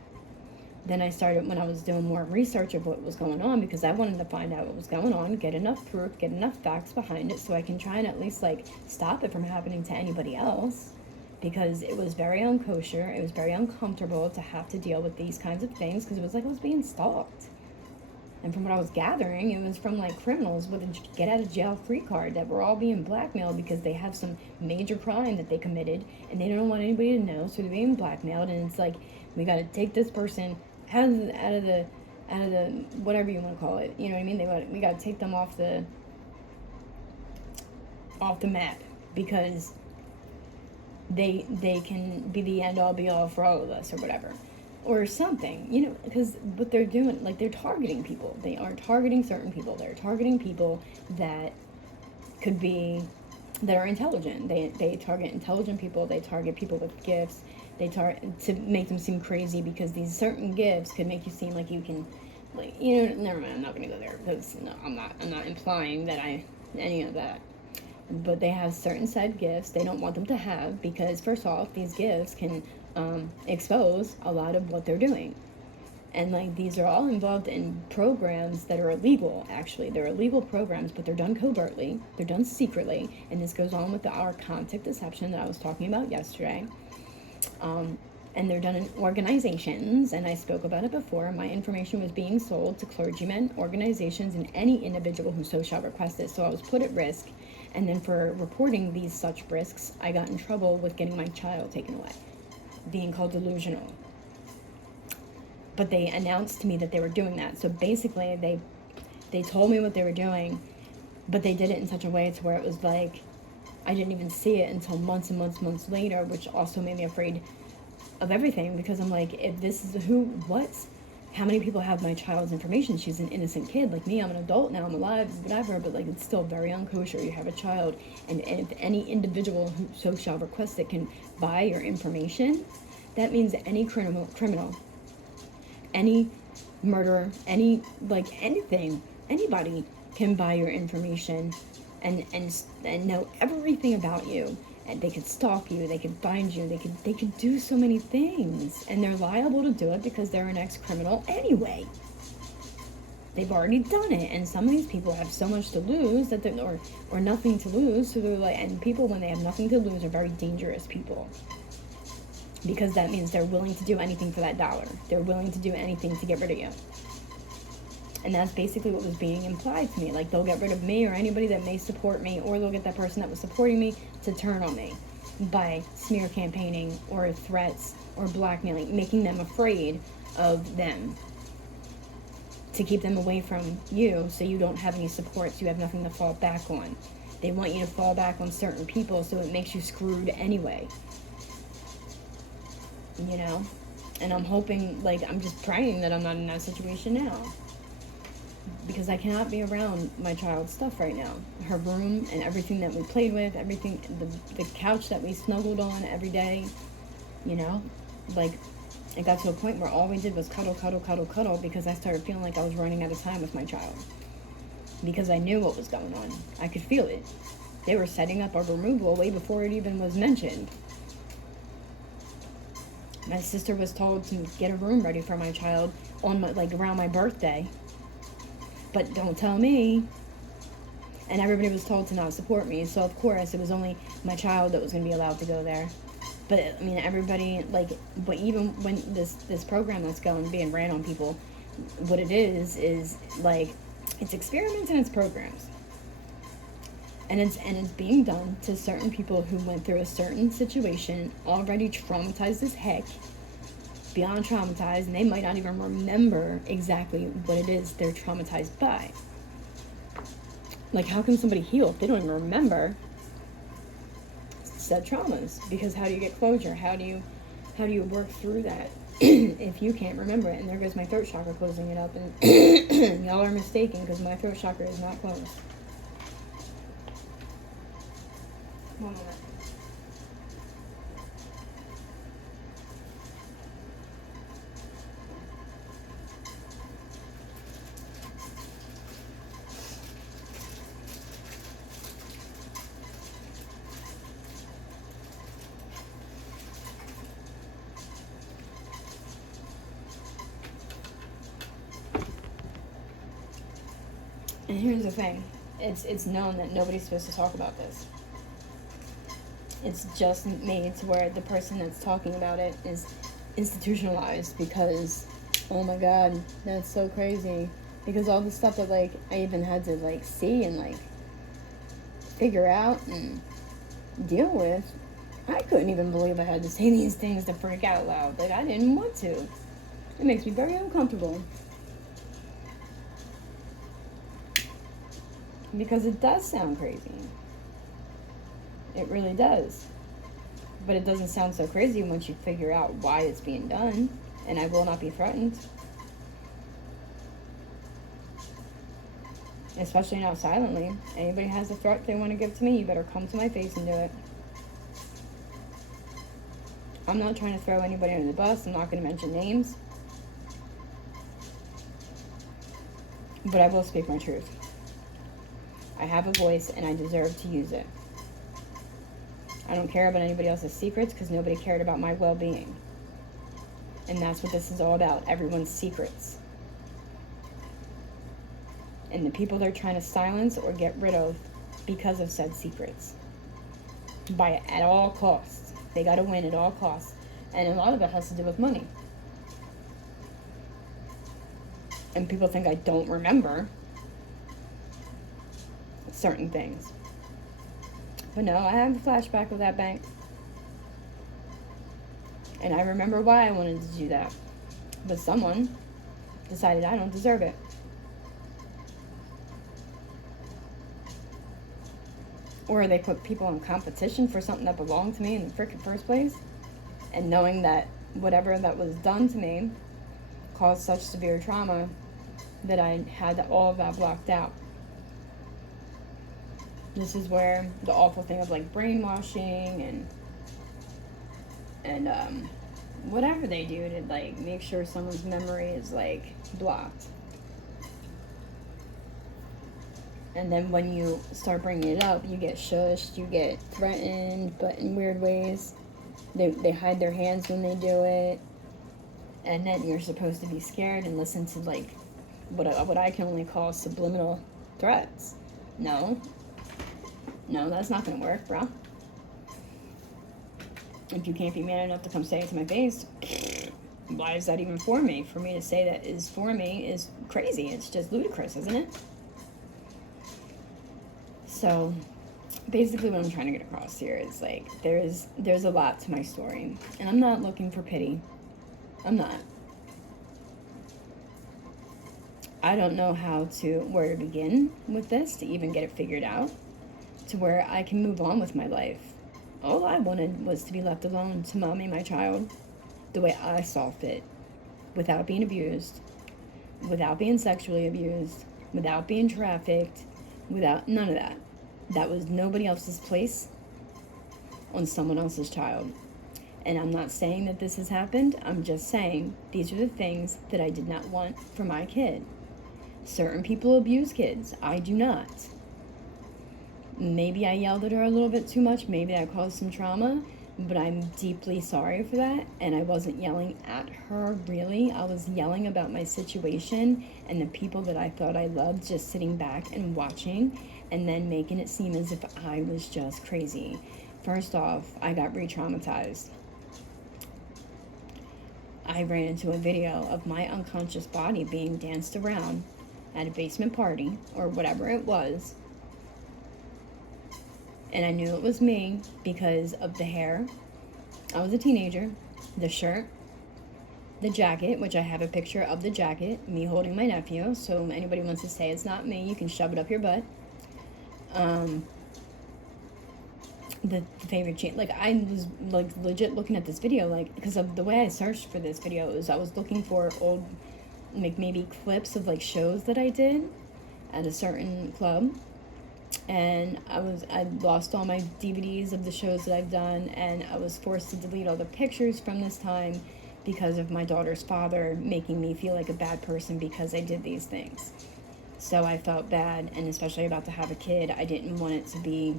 then I started, when I was doing more research of what was going on, because I wanted to find out what was going on, get enough proof, get enough facts behind it, so I can try and at least, like, stop it from happening to anybody else. Because it was very unkosher, it was very uncomfortable to have to deal with these kinds of things, because it was like I was being stalked. And from what I was gathering, it was from, like, criminals with a get-out-of-jail-free card that were all being blackmailed because they have some major crime that they committed, and they don't want anybody to know, so they're being blackmailed. And it's like, we got to take this person out of the whatever you want to call it. You know what I mean? We got to take them off the map, because they can be the end-all be-all for all of us, or whatever. Or something, because what they're doing, like, they're targeting people. They aren't targeting certain people. They're targeting people that that are intelligent. They target intelligent people. They target people with gifts. They target to make them seem crazy, because these certain gifts could make you seem like you can, like, never mind, I'm not going to go there, because no, I'm not implying that any of that. But they have certain said gifts they don't want them to have, because first off, these gifts can expose a lot of what they're doing. And, like, these are all involved in programs that are illegal, actually. They're illegal programs, but they're done covertly. They're done secretly. And this goes on with our contact deception that I was talking about yesterday. And they're done in organizations, and I spoke about it before. My information was being sold to clergymen, organizations, and any individual who so shall request it. So I was put at risk. And then for reporting these such risks, I got in trouble with getting my child taken away, being called delusional. But they announced to me that they were doing that. So basically, they told me what they were doing, but they did it in such a way to where it was like, I didn't even see it until months and months later, which also made me afraid of everything, because I'm like, if this is how many people have my child's information? She's an innocent kid like me. I'm an adult now, I'm alive, whatever, but, like, it's still very unkosher. You have a child, and if any individual who so shall request it can buy your information, that means any criminal, any murderer, anything, anybody can buy your information and know everything about you. And they could stalk you, they could find you, they could do so many things. And they're liable to do it because they're an ex-criminal anyway. They've already done it. And some of these people have so much to lose that or nothing to lose. So they're like, and people, when they have nothing to lose, are very dangerous people. Because that means they're willing to do anything for that dollar. They're willing to do anything to get rid of you. And that's basically what was being implied to me. Like, they'll get rid of me or anybody that may support me, or they'll get that person that was supporting me to turn on me by smear campaigning or threats or blackmailing, making them afraid of them, to keep them away from you so you don't have any support, so you have nothing to fall back on. They want you to fall back on certain people, so it makes you screwed anyway. And I'm hoping, like, I'm just praying that I'm not in that situation now. Because I cannot be around my child's stuff right now. Her room and everything that we played with, everything, the couch that we snuggled on every day, like, it got to a point where all we did was cuddle, because I started feeling like I was running out of time with my child. Because I knew what was going on. I could feel it. They were setting up our removal way before it even was mentioned. My sister was told to get a room ready for my child around my birthday. But don't tell me. And everybody was told to not support me. So, of course, it was only my child that was going to be allowed to go there. But, I mean, everybody, but even when this program that's being ran on people, what it is like, it's experiments and it's programs. And it's being done to certain people who went through a certain situation, already traumatized as heck, beyond traumatized, and they might not even remember exactly what it is they're traumatized by. Like, how can somebody heal if they don't even remember said traumas? Because how do you get closure? How do you work through that if you can't remember it? And there goes my throat chakra closing it up, and y'all are mistaken, because my throat chakra is not closed. One moment. And here's the thing. It's known that nobody's supposed to talk about this. It's just made to where the person that's talking about it is institutionalized, because, oh my god, that's so crazy. Because all the stuff that, like, I even had to, like, see and, like, figure out and deal with, I couldn't even believe I had to say these things to freak out loud. Like, I didn't want to. It makes me very uncomfortable. Because it does sound crazy. It really does. But it doesn't sound so crazy once you figure out why it's being done. And I will not be threatened. Especially not silently. Anybody has a threat they want to give to me, you better come to my face and do it. I'm not trying to throw anybody under the bus. I'm not going to mention names. But I will speak my truth. I have a voice and I deserve to use it. I don't care about anybody else's secrets, because nobody cared about my well-being. And that's what this is all about, everyone's secrets. And the people they're trying to silence or get rid of because of said secrets. At all costs. They gotta win at all costs. And a lot of it has to do with money. And people think I don't remember certain things. But no, I have a flashback of that bank. And I remember why I wanted to do that. But someone decided I don't deserve it. Or they put people in competition for something that belonged to me in the frickin' first place. And knowing that whatever that was done to me caused such severe trauma that I had all of that blocked out. This is where the awful thing of, like, brainwashing and whatever they do to, like, make sure someone's memory is, like, blocked. And then when you start bringing it up, you get shushed, you get threatened, but in weird ways. They hide their hands when they do it. And then you're supposed to be scared and listen to, like, what I can only call subliminal threats. No, that's not gonna work, bro. If you can't be man enough to come say it to my face, why is that even for me? For me to say that is for me is crazy. It's just ludicrous, isn't it? So, basically what I'm trying to get across here is, like, there's a lot to my story. And I'm not looking for pity. I'm not. I don't know where to begin with this to even get it figured out, to where I can move on with my life. All I wanted was to be left alone to mommy my child the way I saw fit, without being abused, without being sexually abused, without being trafficked, without none of that. That was nobody else's place on someone else's child. And I'm not saying that this has happened. I'm just saying these are the things that I did not want for my kid. Certain people abuse kids. I do not. Maybe I yelled at her a little bit too much. Maybe I caused some trauma. But I'm deeply sorry for that. And I wasn't yelling at her, really. I was yelling about my situation and the people that I thought I loved, just sitting back and watching, and then making it seem as if I was just crazy. First off, I got re-traumatized. I ran into a video of my unconscious body being danced around at a basement party or whatever it was. And I knew it was me because of the hair. I was a teenager. The shirt, the jacket, which I have a picture of the jacket, me holding my nephew. So anybody wants to say it's not me, you can shove it up your butt. The favorite jean, like I was like legit looking at this video, like because of the way I searched for this video is I was looking for old, like maybe clips of like shows that I did at a certain club, and I lost all my DVDs of the shows that I've done, and I was forced to delete all the pictures from this time because of my daughter's father making me feel like a bad person because I did these things. So I felt bad, and especially about to have a kid, I didn't want it to be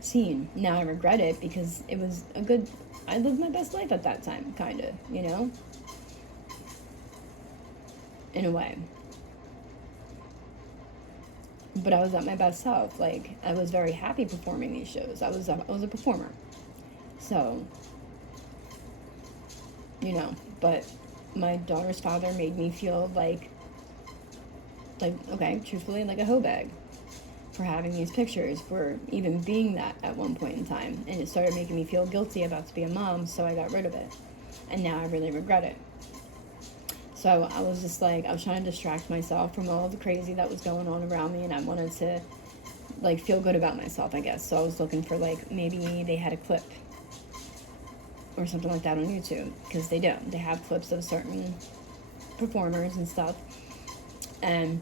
seen. Now I regret it because it was I lived my best life at that time, kind of, you know, in a way. But I was at my best self. Like, I was very happy performing these shows. I was a performer. So, you know, but my daughter's father made me feel like, okay, truthfully, like a hoe bag for having these pictures, for even being that at one point in time. And it started making me feel guilty about to be a mom, so I got rid of it. And now I really regret it. So I was just like, I was trying to distract myself from all the crazy that was going on around me, and I wanted to, like, feel good about myself, I guess. So I was looking for, like, maybe they had a clip or something like that on YouTube, because they do. They have clips of certain performers and stuff. And,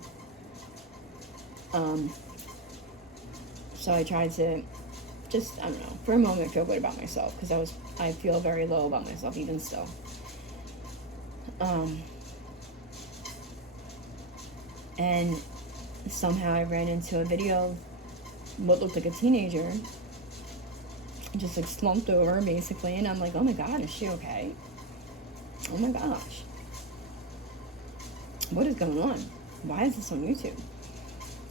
so I tried to just, I don't know, for a moment feel good about myself, because I feel very low about myself even still. And somehow I ran into a video of what looked like a teenager, just like slumped over basically, and I'm like, oh my god, is she okay? Oh my gosh. What is going on? Why is this on YouTube?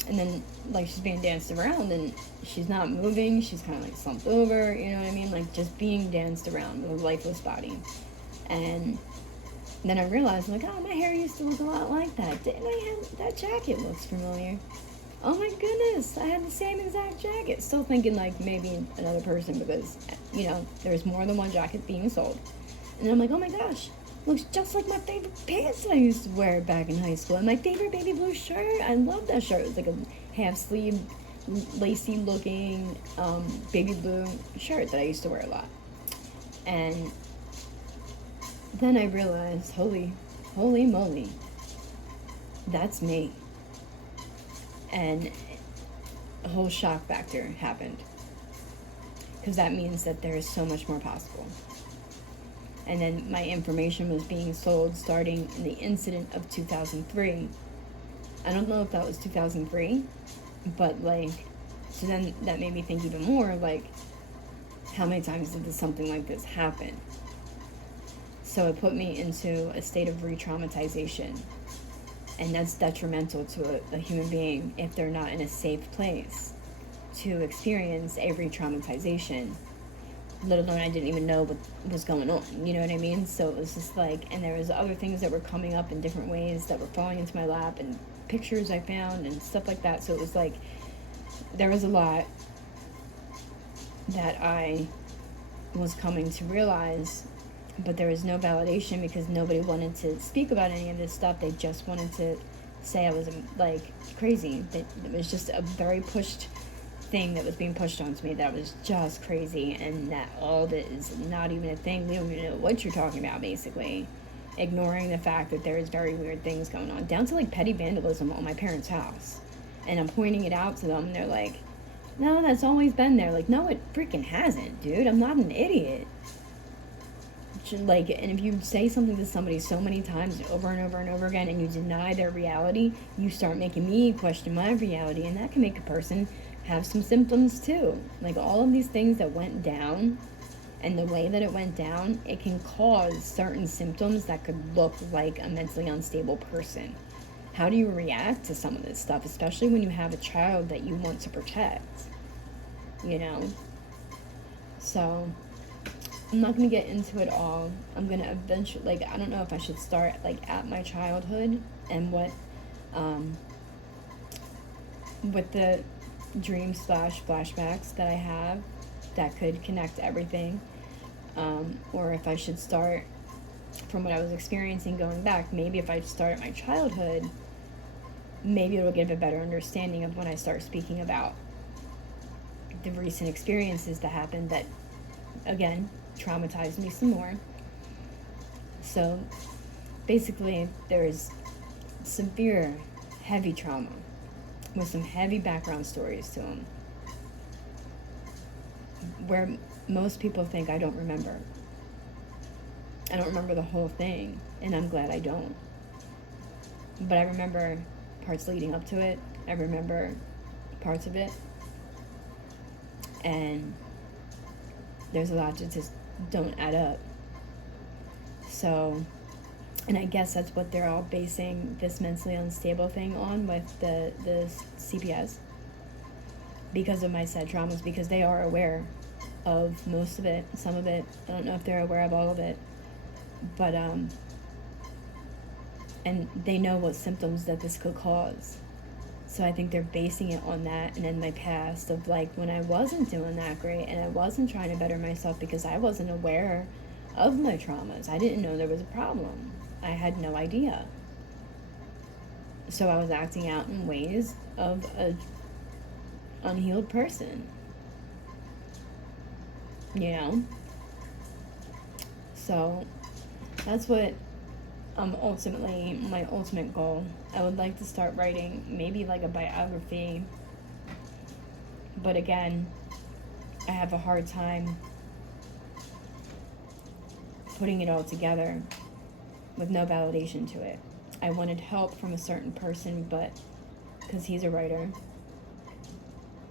And then, like, she's being danced around, and she's not moving. She's kind of, like, slumped over, you know what I mean? Like, just being danced around with a lifeless body. And then I realized, like, oh, my hair used to look a lot like that. Didn't I have... That jacket looks familiar. Oh, my goodness. I had the same exact jacket. Still thinking, like, maybe another person because, you know, there's more than one jacket being sold. And then I'm like, oh, my gosh. Looks just like my favorite pants that I used to wear back in high school. And my favorite baby blue shirt. I love that shirt. It was like a half-sleeve, lacy-looking baby blue shirt that I used to wear a lot. And then I realized, holy moly, that's me. And a whole shock factor happened. Because that means that there is so much more possible. And then my information was being sold starting in the incident of 2003. I don't know if that was 2003, but, like, so then that made me think even more, like, how many times did something like this happen? So it put me into a state of re-traumatization. And that's detrimental to a human being if they're not in a safe place to experience a re-traumatization. Let alone I didn't even know what was going on, you know what I mean? So it was just like, and there was other things that were coming up in different ways that were falling into my lap, and pictures I found and stuff like that. So it was like, there was a lot that I was coming to realize, but there was no validation because nobody wanted to speak about any of this stuff. They just wanted to say I was, like, crazy. That it was just a very pushed thing that was being pushed onto me that was just crazy, and that all that is not even a thing. We don't even know what you're talking about, basically. Ignoring the fact that there is very weird things going on, down to, like, petty vandalism on my parents' house. And I'm pointing it out to them, and they're like, no, that's always been there. Like, no, it freaking hasn't, dude. I'm not an idiot. Like, and if you say something to somebody so many times over and over and over again, and you deny their reality, you start making me question my reality, and that can make a person have some symptoms too. Like, all of these things that went down, and the way that it went down, it can cause certain symptoms that could look like a mentally unstable person. How do you react to some of this stuff, especially when you have a child that you want to protect, you know? So I'm not going to get into it all. I'm going to eventually, like, I don't know if I should start, like, at my childhood and with the dream slash flashbacks that I have that could connect everything, or if I should start from what I was experiencing going back. Maybe if I start at my childhood, maybe it'll give a better understanding of when I start speaking about the recent experiences that happened that, again, traumatized me some more. So basically, there's severe, heavy trauma with some heavy background stories to them, where most people think I don't remember. I don't remember the whole thing, and I'm glad I don't. But I remember parts leading up to it. I remember parts of it. And there's a lot that just don't add up. So, and I guess that's what they're all basing this mentally unstable thing on with the CPS. Because of my said traumas, because they are aware of most of it, some of it. I don't know if they're aware of all of it. But, and they know what symptoms that this could cause. So I think they're basing it on that, and in my past of, like, when I wasn't doing that great and I wasn't trying to better myself because I wasn't aware of my traumas. I didn't know there was a problem. I had no idea. So I was acting out in ways of a unhealed person. You know? So that's what ultimately my ultimate goal. I would like to start writing maybe like a biography, but again, I have a hard time putting it all together with no validation to it. I wanted help from a certain person, but because he's a writer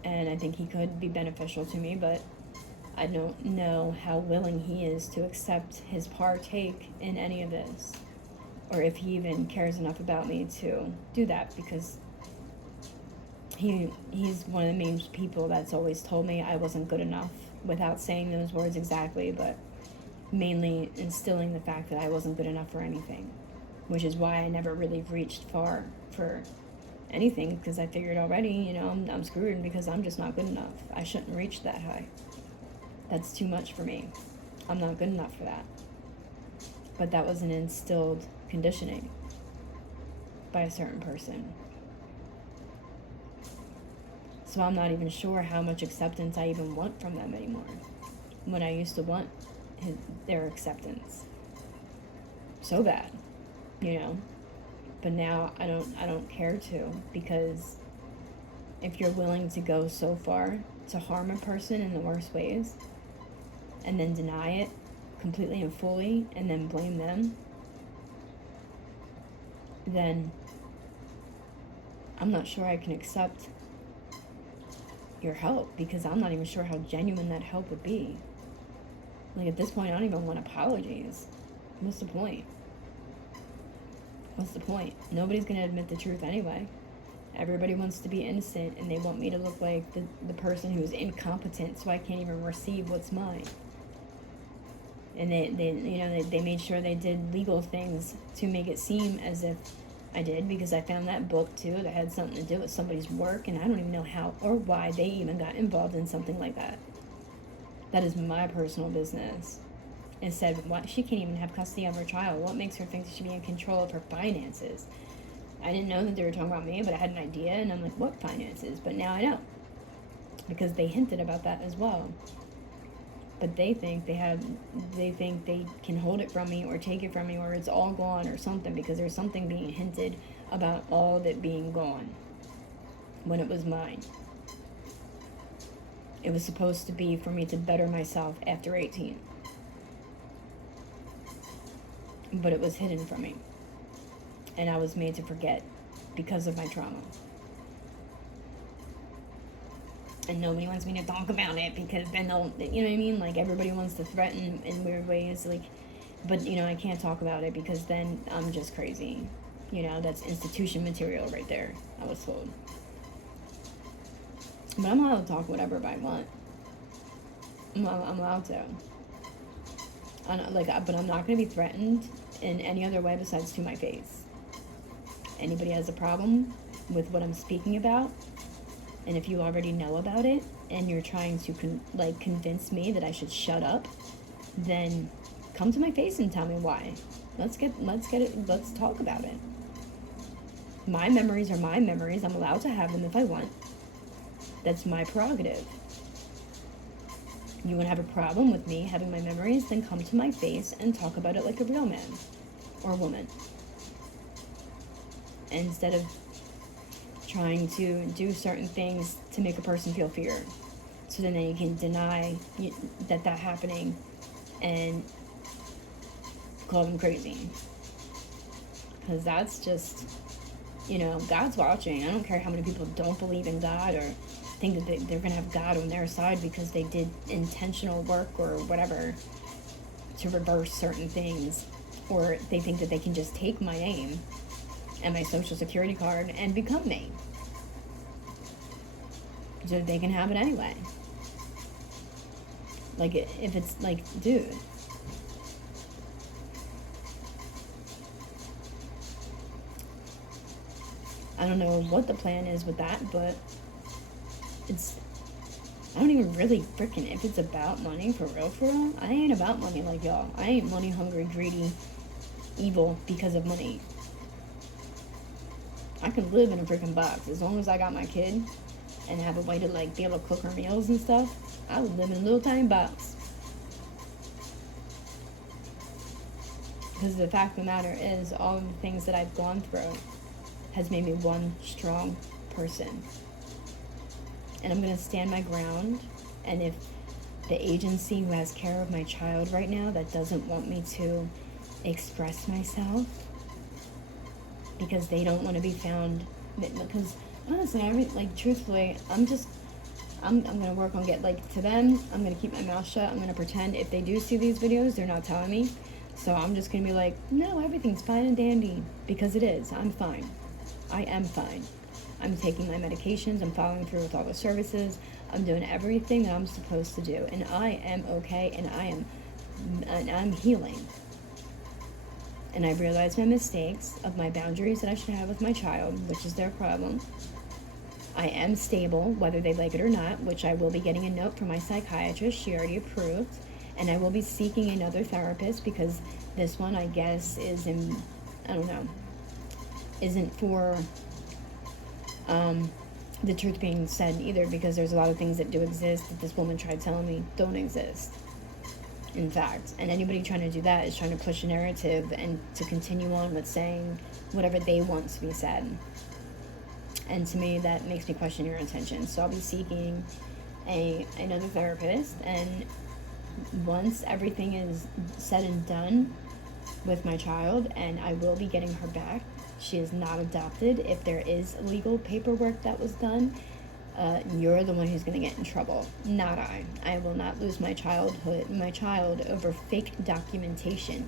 and I think he could be beneficial to me, but I don't know how willing he is to accept his partake in any of this, or if he even cares enough about me to do that, because he's one of the main people that's always told me I wasn't good enough, without saying those words exactly, but mainly instilling the fact that I wasn't good enough for anything, which is why I never really reached far for anything, because I figured already, you know, I'm screwed because I'm just not good enough. I shouldn't reach that high. That's too much for me. I'm not good enough for that. But that was an instilled conditioning by a certain person. So I'm not even sure how much acceptance I even want from them anymore, when I used to want their acceptance so bad, you know. But now I don't care to, because if you're willing to go so far to harm a person in the worst ways and then deny it completely and fully and then blame them, then I'm not sure I can accept your help, because I'm not even sure how genuine that help would be. Like, at this point, I don't even want apologies. What's the point? What's the point? Nobody's gonna admit the truth anyway. Everybody wants to be innocent, and they want me to look like the person who's incompetent, so I can't even receive what's mine. And they made sure they did legal things to make it seem as if I did, because I found that book too that had something to do with somebody's work, and I don't even know how or why they even got involved in something like that. That is my personal business. And said, what? She can't even have custody of her child. What makes her think she should be in control of her finances? I didn't know that they were talking about me, but I had an idea, and I'm like, what finances? But now I know, because they hinted about that as well. But they think they can hold it from me or take it from me, or it's all gone or something, because there's something being hinted about all of it being gone when it was mine. It was supposed to be for me to better myself after 18. But it was hidden from me. And I was made to forget because of my trauma. And nobody wants me to talk about it, because then they'll, you know what I mean? Like, everybody wants to threaten in weird ways, like, but, you know, I can't talk about it because then I'm just crazy. You know, that's institution material right there, I was told. But I'm allowed to talk whatever I want. I'm allowed to. But I'm not going to be threatened in any other way besides to my face. Anybody has a problem with what I'm speaking about, and if you already know about it, and you're trying to convince me that I should shut up, then come to my face and tell me why. Let's talk about it. My memories are my memories. I'm allowed to have them if I want. That's my prerogative. You want to have a problem with me having my memories, then come to my face and talk about it like a real man or woman. Instead of trying to do certain things to make a person feel fear. So then you can deny that happening and call them crazy. Because that's just, God's watching. I don't care how many people don't believe in God or think that they're going to have God on their side because they did intentional work or whatever to reverse certain things, or they think that they can just take my name and my social security card and become me, so that they can have it anyway. If it's dude, I don't know what the plan is with that, but I don't even really freaking, if it's about money, for real, I ain't about money like y'all. I ain't money hungry, greedy, evil because of money. I can live in a freaking box as long as I got my kid and have a way to be able to cook her meals and stuff. I would live in a little tiny box. Because the fact of the matter is, all of the things that I've gone through has made me one strong person. And I'm going to stand my ground. And if the agency who has care of my child right now that doesn't want me to express myself because they don't want to be found, because honestly, truthfully, I'm going to work on to them, I'm going to keep my mouth shut. I'm going to pretend if they do see these videos, they're not telling me. So I'm just going to be no, everything's fine and dandy, because it is. I'm fine. I am fine. I'm taking my medications. I'm following through with all the services. I'm doing everything that I'm supposed to do. And I am okay, and I'm healing. And I realized my mistakes of my boundaries that I should have with my child, which is their problem. I am stable, whether they like it or not, which I will be getting a note from my psychiatrist. She already approved. And I will be seeking another therapist, because this one, I guess, isn't for the truth being said either, because there's a lot of things that do exist that this woman tried telling me don't exist, in fact. And anybody trying to do that is trying to push a narrative and to continue on with saying whatever they want to be said. And to me, that makes me question your intentions. So I'll be seeking another therapist, and once everything is said and done with my child, and I will be getting her back. She is not adopted. If there is legal paperwork that was done, you're the one who's going to get in trouble, not I. I will not lose my child over fake documentation,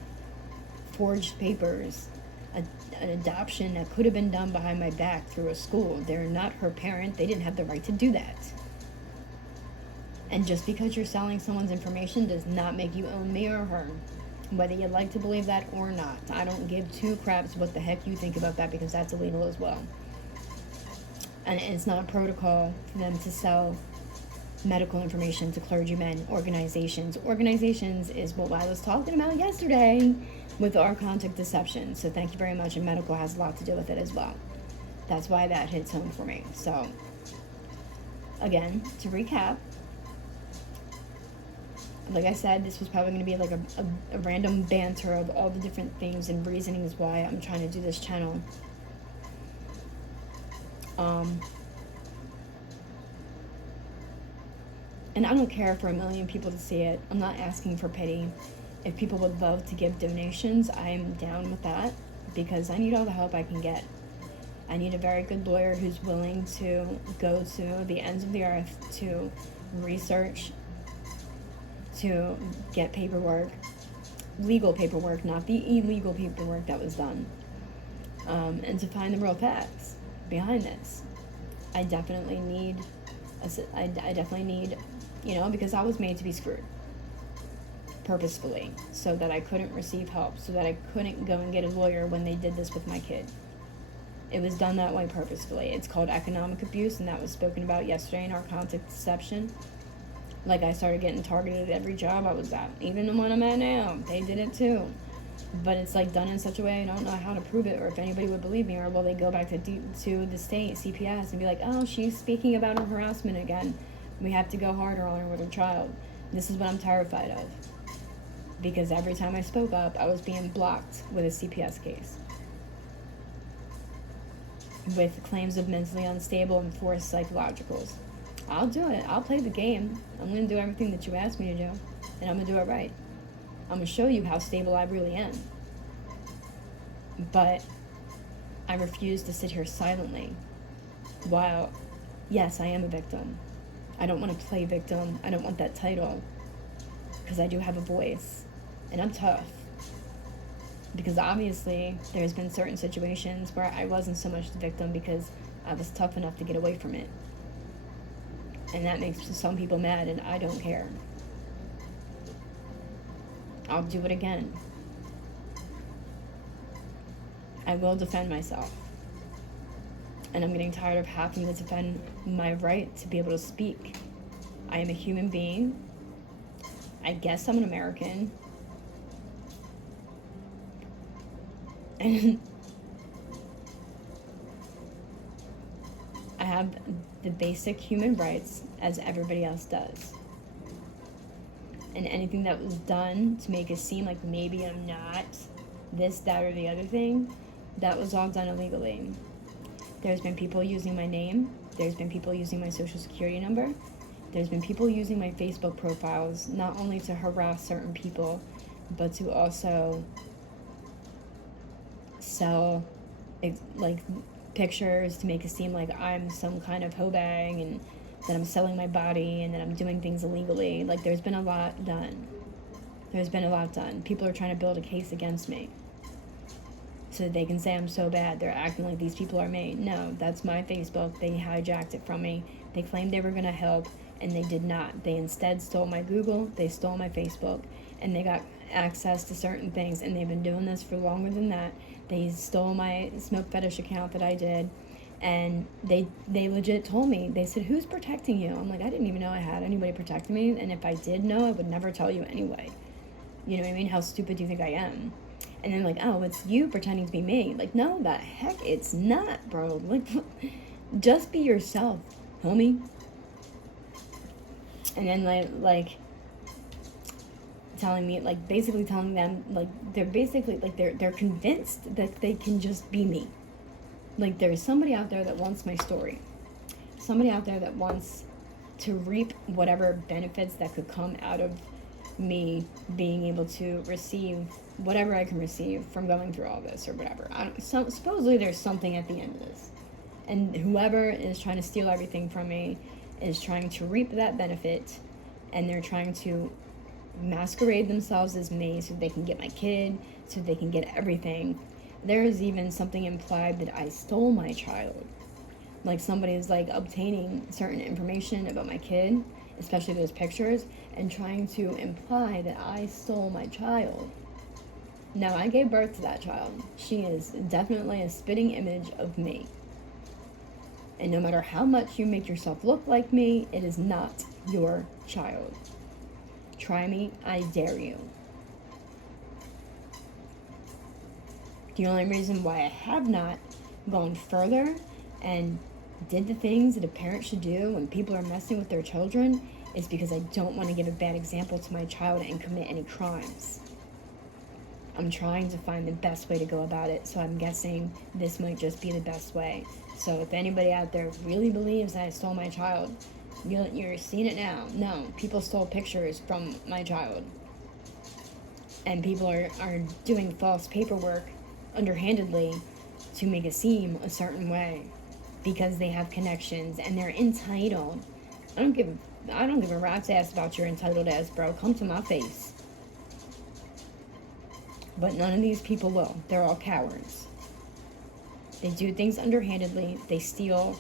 forged papers, an adoption that could have been done behind my back through a school. They're not her parent. They didn't have the right to do that. And just because you're selling someone's information does not make you own me or her, whether you like to believe that or not. I don't give two craps what the heck you think about that, because that's illegal as well. And it's not a protocol for them to sell medical information to clergymen, organizations. Organizations is what I was talking about yesterday with our contact deception. So thank you very much. And medical has a lot to do with it as well. That's why that hits home for me. So, again, to recap, like I said, this was probably going to be a random banter of all the different things and reasonings why I'm trying to do this channel. And I don't care for 1 million people to see it. I'm not asking for pity. If people would love to give donations, I'm down with that, because I need all the help I can get. I need a very good lawyer who's willing to go to the ends of the earth to research, to get paperwork, legal paperwork, not the illegal paperwork that was done, and to find the real facts behind this. I definitely need, because I was made to be screwed. purposefully, so that I couldn't receive help, so that I couldn't go and get a lawyer when they did this with my kid. It was done that way purposefully. It's called economic abuse, and that was spoken about yesterday in our contact deception. Like, I started getting targeted at every job I was at. Even the one I'm at now, they did it too. But it's like done in such a way I don't know how to prove it, or if anybody would believe me, or will they go back to the state CPS and be like, oh, she's speaking about her harassment again. We have to go harder on her with her child. This is what I'm terrified of. Because every time I spoke up, I was being blocked with a CPS case, with claims of mentally unstable and forced psychologicals. I'll do it. I'll play the game. I'm going to do everything that you asked me to do, and I'm going to do it right. I'm going to show you how stable I really am. But I refuse to sit here silently while, yes, I am a victim. I don't want to play victim. I don't want that title, because I do have a voice, and I'm tough. Because obviously there's been certain situations where I wasn't so much the victim because I was tough enough to get away from it. And that makes some people mad, and I don't care. I'll do it again. I will defend myself. And I'm getting tired of having to defend my right to be able to speak. I am a human being. I guess I'm an American. And I have the basic human rights as everybody else does. And anything that was done to make it seem like maybe I'm not this, that, or the other thing, that was all done illegally. There's been people using my name. There's been people using my social security number. There's been people using my Facebook profiles, not only to harass certain people, but to also sell like pictures to make it seem like I'm some kind of hoe bag, and that I'm selling my body, and that I'm doing things illegally. Like, there's been a lot done. There's been a lot done. People are trying to build a case against me so that they can say I'm so bad. They're acting like these people are me. No, that's my Facebook. They hijacked it from me. They claimed they were going to help, and they did not. They instead stole my Google, they stole my Facebook, and they got access to certain things, and they've been doing this for longer than that. They stole my smoke fetish account that I did, and they legit told me, they said, who's protecting you? I'm like, I didn't even know I had anybody protecting me, and if I did know, I would never tell you anyway. You know what I mean? How stupid do you think I am? And then like, oh, it's you pretending to be me. Like, no, the heck it's not, bro. Like, just be yourself, homie. And then like telling me, like, basically telling them, like, they're basically, like, they're convinced that they can just be me. Like, there's somebody out there that wants my story. Somebody out there that wants to reap whatever benefits that could come out of me being able to receive whatever I can receive from going through all this or whatever. Supposedly there's something at the end of this. And whoever is trying to steal everything from me is trying to reap that benefit, and they're trying to masquerade themselves as me so they can get my kid, so they can get everything. There is even something implied that I stole my child. Like, somebody is like obtaining certain information about my kid, especially those pictures, and trying to imply that I stole my child. Now, I gave birth to that child. She is definitely a spitting image of me. And no matter how much you make yourself look like me, it is not your child. Try me, I dare you. The only reason why I have not gone further and did the things that a parent should do when people are messing with their children is because I don't want to give a bad example to my child and commit any crimes. I'm trying to find the best way to go about it, so I'm guessing this might just be the best way. So if anybody out there really believes that I stole my child, you're seeing it now. No, people stole pictures from my child. And people are doing false paperwork underhandedly to make it seem a certain way because they have connections and they're entitled. I don't give a rat's ass about your entitled ass, bro. Come to my face. But none of these people will. They're all cowards. They do things underhandedly. They steal.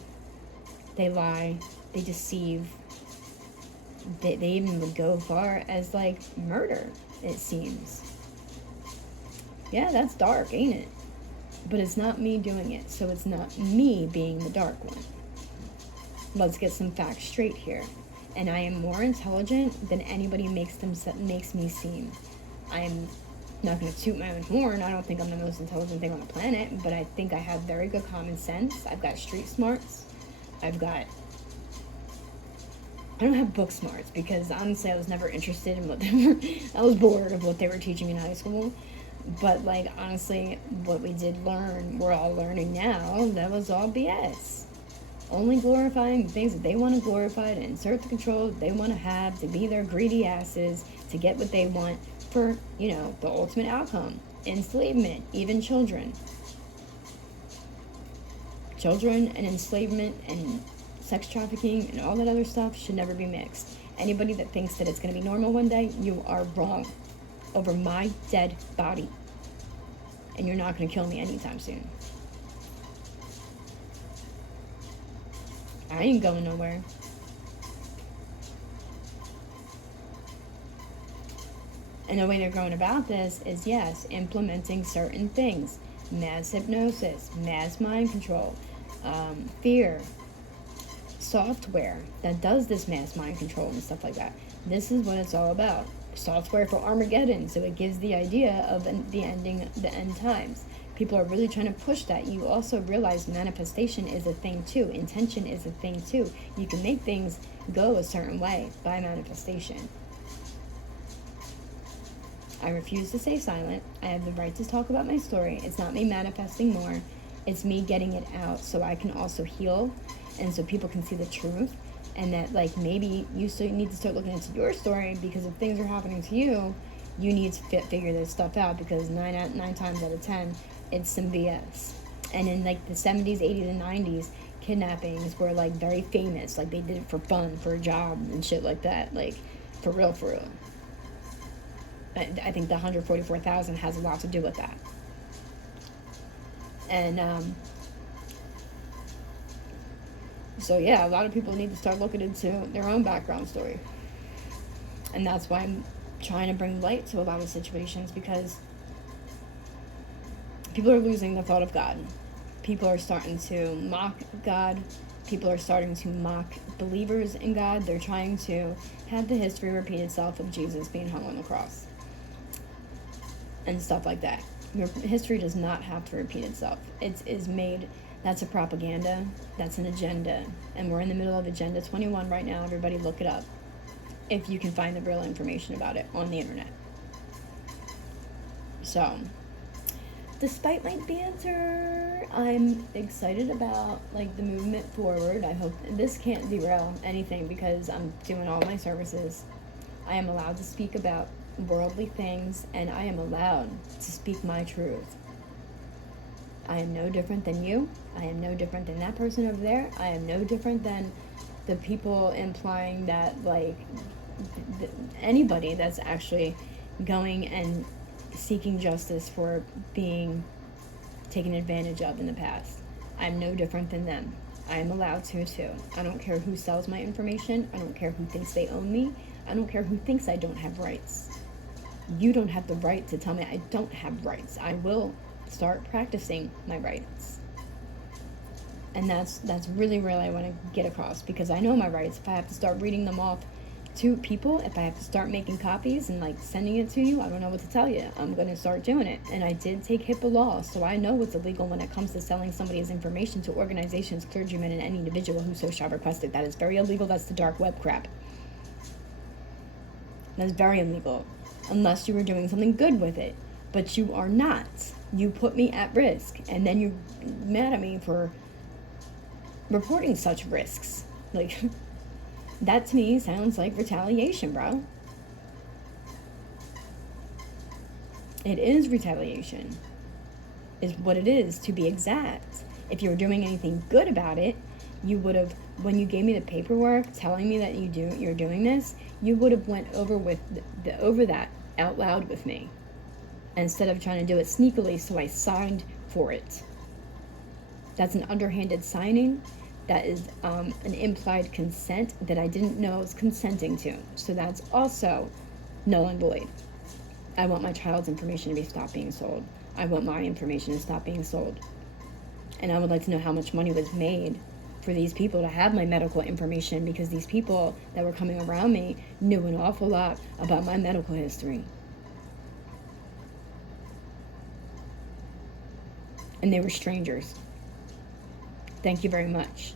They lie. They deceive. They even would go far as, like, murder. it seems. Yeah, that's dark, ain't it? But it's not me doing it, so it's not me being the dark one. Let's get some facts straight here. And I am more intelligent than anybody makes me seem. I'm not going to toot my own horn. I don't think I'm the most intelligent thing on the planet, but I think I have very good common sense. I've got street smarts. I don't have book smarts because honestly I was never interested in what they were. I was bored of what they were teaching in high school. But like honestly, what we did learn, we're all learning now, that was all BS. Only glorifying the things that they want to glorify, to insert the control that they want to have, to be their greedy asses, to get what they want for, the ultimate outcome. Enslavement, even children. Children and enslavement and sex trafficking and all that other stuff should never be mixed. Anybody that thinks that it's going to be normal one day, you are wrong. Over my dead body. And you're not going to kill me anytime soon. I ain't going nowhere. And the way they're going about this is, yes, implementing certain things. Mass hypnosis, mass mind control, fear, software that does this mass mind control and stuff like that. This is what it's all about. Software for Armageddon, so it gives the idea of the end times. People are really trying to push that. You also realize manifestation is a thing too. Intention is a thing too. You can make things go a certain way by manifestation. I refuse to stay silent. I have the right to talk about my story. It's not me manifesting more. It's me getting it out so I can also heal and so people can see the truth. And that, like, maybe you still need to start looking into your story, because if things are happening to you, you need to figure this stuff out, because 9 times out of 10, it's some BS. And in, like, the 70s, 80s, and 90s, kidnappings were, like, very famous. Like, they did it for fun, for a job, and shit like that. Like, for real, for real. I think the 144,000 has a lot to do with that. And, so yeah, a lot of people need to start looking into their own background story. And that's why I'm trying to bring light to a lot of situations, because people are losing the thought of God. People are starting to mock God. People are starting to mock believers in God. They're trying to have the history repeat itself of Jesus being hung on the cross. And stuff like that. Your history does not have to repeat itself. It is made... That's a propaganda. That's an agenda. And we're in the middle of Agenda 21 right now. Everybody look it up. If you can find the real information about it on the internet. So, despite my banter, I'm excited about, like, the movement forward. I hope this can't derail anything, because I'm doing all my services. I am allowed to speak about worldly things, and I am allowed to speak my truth. I am no different than you. I am no different than that person over there. I am no different than the people implying that, like, anybody that's actually going and seeking justice for being taken advantage of in the past. I'm no different than them. I am allowed to, too. I don't care who sells my information. I don't care who thinks they own me. I don't care who thinks I don't have rights. You don't have the right to tell me I don't have rights. I will start practicing my rights. And that's really I want to get across, because I know my rights. If I have to start reading them off to people, if I have to start making copies and, like, sending it to you, I don't know what to tell you. I'm going to start doing it. And I did take HIPAA law, so I know what's illegal when it comes to selling somebody's information to organizations, clergymen, and any individual who so shall request it. That is very illegal. That's the dark web crap. That's very illegal, unless you were doing something good with it. But you are not. You put me at risk, and then you're mad at me for reporting such risks. Like, that to me sounds like retaliation, bro. It is retaliation, is what it is, to be exact. If you were doing anything good about it, you would have, when you gave me the paperwork telling me that you're doing this, you would have went over with over that out loud with me, instead of trying to do it sneakily, so I signed for it. That's an underhanded signing. That is an implied consent that I didn't know I was consenting to. So that's also null and void. I want my child's information to be stopped being sold. I want my information to stop being sold. And I would like to know how much money was made for these people to have my medical information, because these people that were coming around me knew an awful lot about my medical history. And they were strangers. Thank you very much.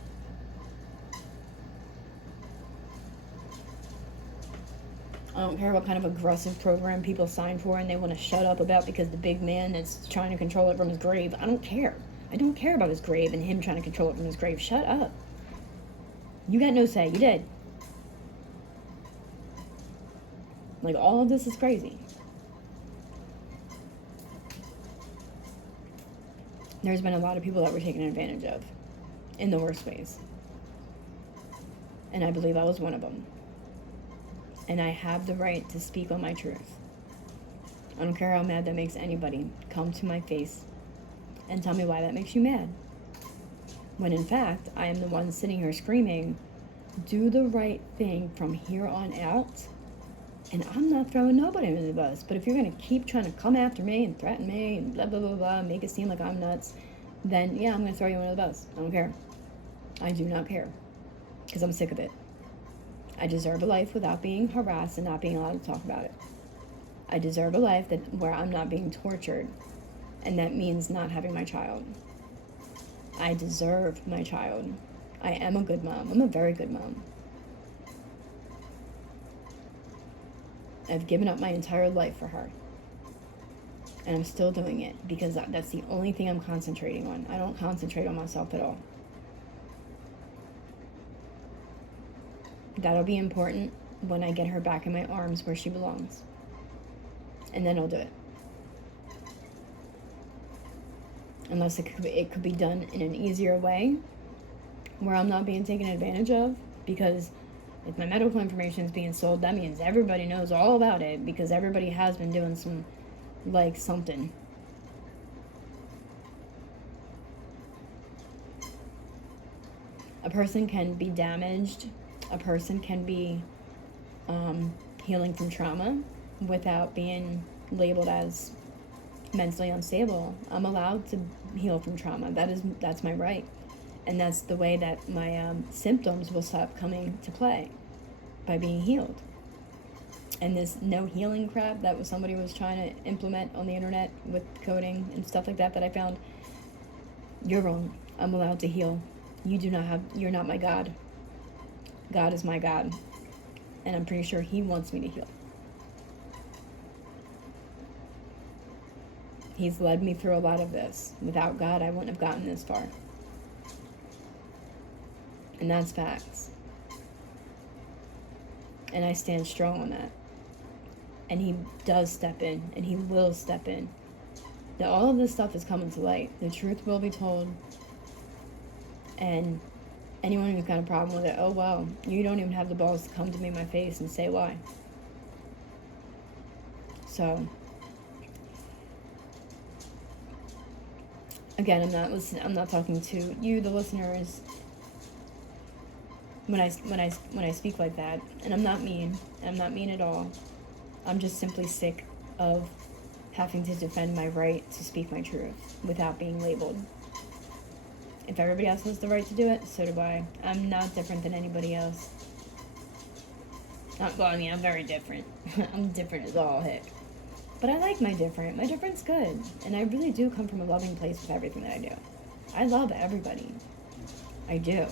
I don't care what kind of aggressive program people sign for and they want to shut up about because the big man is trying to control it from his grave. I don't care. I don't care about his grave and him trying to control it from his grave. Shut up. You got no say. You did. Like, all of this is crazy. There's been a lot of people that were taken advantage of in the worst ways. And I believe I was one of them. And I have the right to speak on my truth. I don't care how mad that makes anybody. Come to my face and tell me why that makes you mad. When in fact, I am the one sitting here screaming, do the right thing from here on out. And I'm not throwing nobody under the bus. But if you're going to keep trying to come after me and threaten me and blah, blah, blah, blah, make it seem like I'm nuts, then yeah, I'm going to throw you under the bus. I don't care. I do not care. Because I'm sick of it. I deserve a life without being harassed and not being allowed to talk about it. I deserve a life where I'm not being tortured. And that means not having my child. I deserve my child. I am a good mom. I'm a very good mom. I've given up my entire life for her. And I'm still doing it because that's the only thing I'm concentrating on. I don't concentrate on myself at all. That'll be important when I get her back in my arms where she belongs. And then I'll do it. Unless it could be done in an easier way where I'm not being taken advantage of, because if my medical information is being sold, that means everybody knows all about it because everybody has been doing something. A person can be damaged. A person can be healing from trauma without being labeled as mentally unstable. I'm allowed to heal from trauma. That's my right. And that's the way that my symptoms will stop coming to play, by being healed. And this no healing crap that somebody was trying to implement on the internet with coding and stuff like that I found, you're wrong. I'm allowed to heal. You're not my God. God is my God. And I'm pretty sure he wants me to heal. He's led me through a lot of this. Without God, I wouldn't have gotten this far. And that's facts. And I stand strong on that. And he does step in, and he will step in. Now, all of this stuff is coming to light. The truth will be told. And anyone who's got a problem with it, oh well, you don't even have the balls to come to me in my face and say why. So, again, I'm not talking to you, the listeners, when I speak like that. And I'm not mean at all. I'm just simply sick of having to defend my right to speak my truth without being labeled. If everybody else has the right to do it, so do I. I'm not different than anybody else. I'm very different. I'm different as all heck. But I like my different. My different's good. And I really do come from a loving place with everything that I do. I love everybody. I do.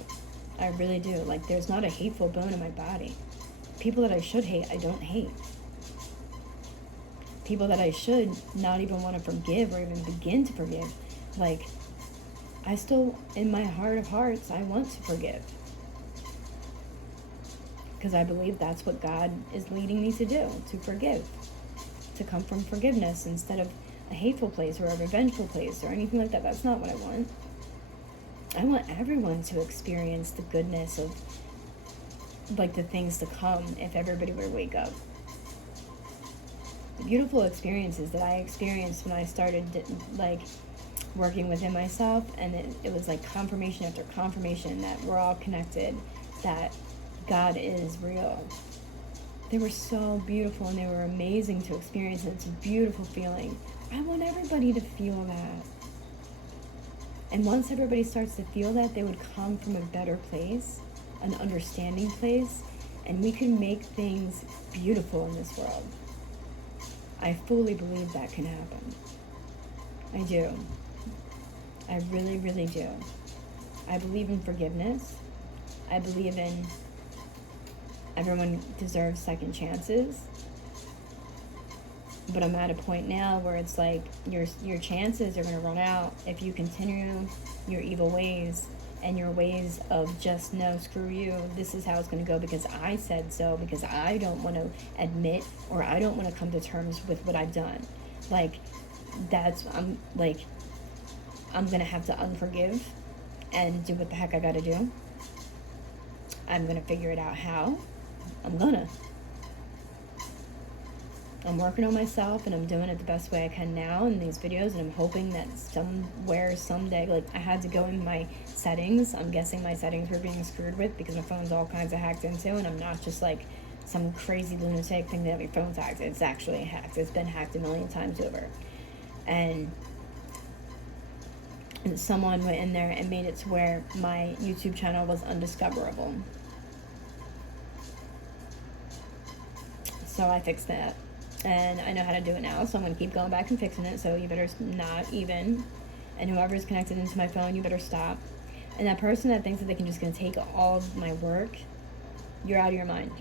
I really do. Like, there's not a hateful bone in my body. People that I should hate, I don't hate. People that I should not even want to forgive or even begin to forgive, like, I still, in my heart of hearts, I want to forgive. Because I believe that's what God is leading me to do, to forgive. To come from forgiveness instead of a hateful place or a revengeful place or anything like that. That's not what I want. I want everyone to experience the goodness of, like, the things to come if everybody were to wake up. The beautiful experiences that I experienced when I started, like, working within myself, and it was like confirmation after confirmation that we're all connected, that God is real. They were so beautiful and they were amazing to experience, and it's a beautiful feeling. I want everybody to feel that. And once everybody starts to feel that, they would come from a better place, an understanding place, and we can make things beautiful in this world. I fully believe that can happen. I do. I really, really do. I believe in forgiveness. I believe in everyone deserves second chances. But I'm at a point now where it's like your chances are going to run out if you continue your evil ways and your ways of just, no, screw you, this is how it's going to go because I said so, because I don't want to admit or I don't want to come to terms with what I've done. Like, I'm going to have to unforgive and do what the heck I got to do. I'm going to figure it out how. I'm working on myself, and I'm doing it the best way I can now in these videos, and I'm hoping that somewhere, someday, like, I had to go in my settings. I'm guessing my settings were being screwed with because my phone's all kinds of hacked into, and I'm not just, like, some crazy lunatic thing that my phone's hacked. It's actually hacked. It's been hacked a million times over. And someone went in there and made it to where my YouTube channel was undiscoverable. So I fixed that. And I know how to do it now, so I'm going to keep going back and fixing it, so you better not even. And whoever's connected into my phone, you better stop. And that person that thinks that they can just going to take all of my work, you're out of your mind.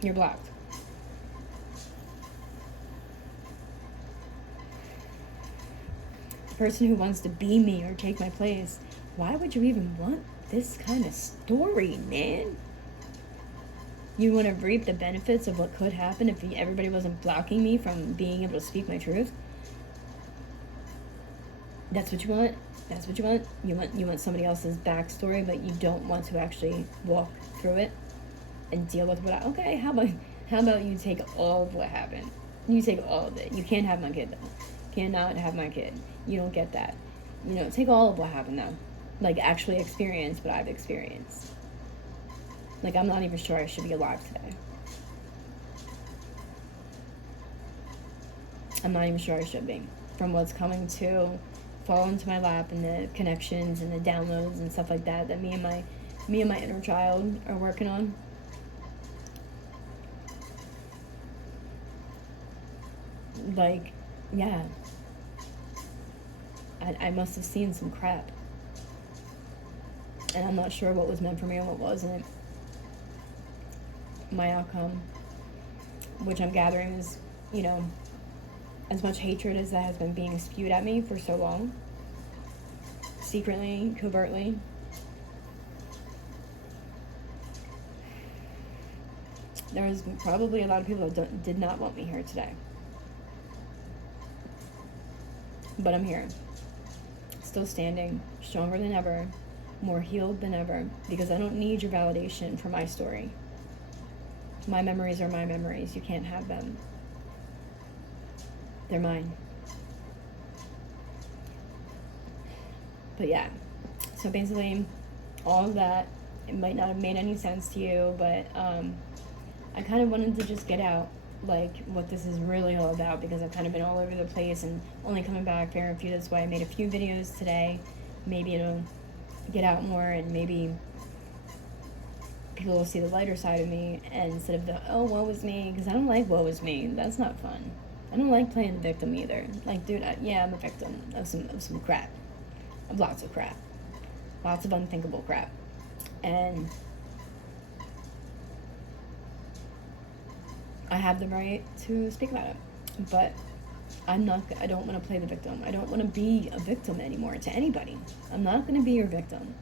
You're blocked. The person who wants to be me or take my place, why would you even want this kind of story, man? You want to reap the benefits of what could happen if everybody wasn't blocking me from being able to speak my truth? That's what you want? That's what you want? You want somebody else's backstory, but you don't want to actually walk through it and deal with okay, how about you take all of what happened? You take all of it. You can't have my kid, though. Cannot have my kid. You don't get that. Take all of what happened, though. Like, actually experience what I've experienced. Like, I'm not even sure I should be alive today. I'm not even sure I should be. From what's coming to fall into my lap and the connections and the downloads and stuff like that me and my inner child are working on. Like, yeah. I must have seen some crap. And I'm not sure what was meant for me and what wasn't. My outcome, which I'm gathering is, as much hatred as that has been being spewed at me for so long, secretly, covertly. There was probably a lot of people that did not want me here today. But I'm here, still standing, stronger than ever, more healed than ever, because I don't need your validation for my story. My memories are my memories. You can't have them. They're mine. But yeah, so basically, all of that, it might not have made any sense to you, but I kind of wanted to just get out, like, what this is really all about, because I've kind of been all over the place and only coming back fair and few. That's why I made a few videos today. Maybe it'll get out more, and maybe people will see the lighter side of me, and instead of the, oh, woe is me, because I don't like woe is me. That's not fun. I don't like playing the victim either. Like, dude, I'm a victim of some crap. Of lots of crap. Lots of unthinkable crap. And I have the right to speak about it. But I don't want to play the victim. I don't want to be a victim anymore to anybody. I'm not going to be your victim.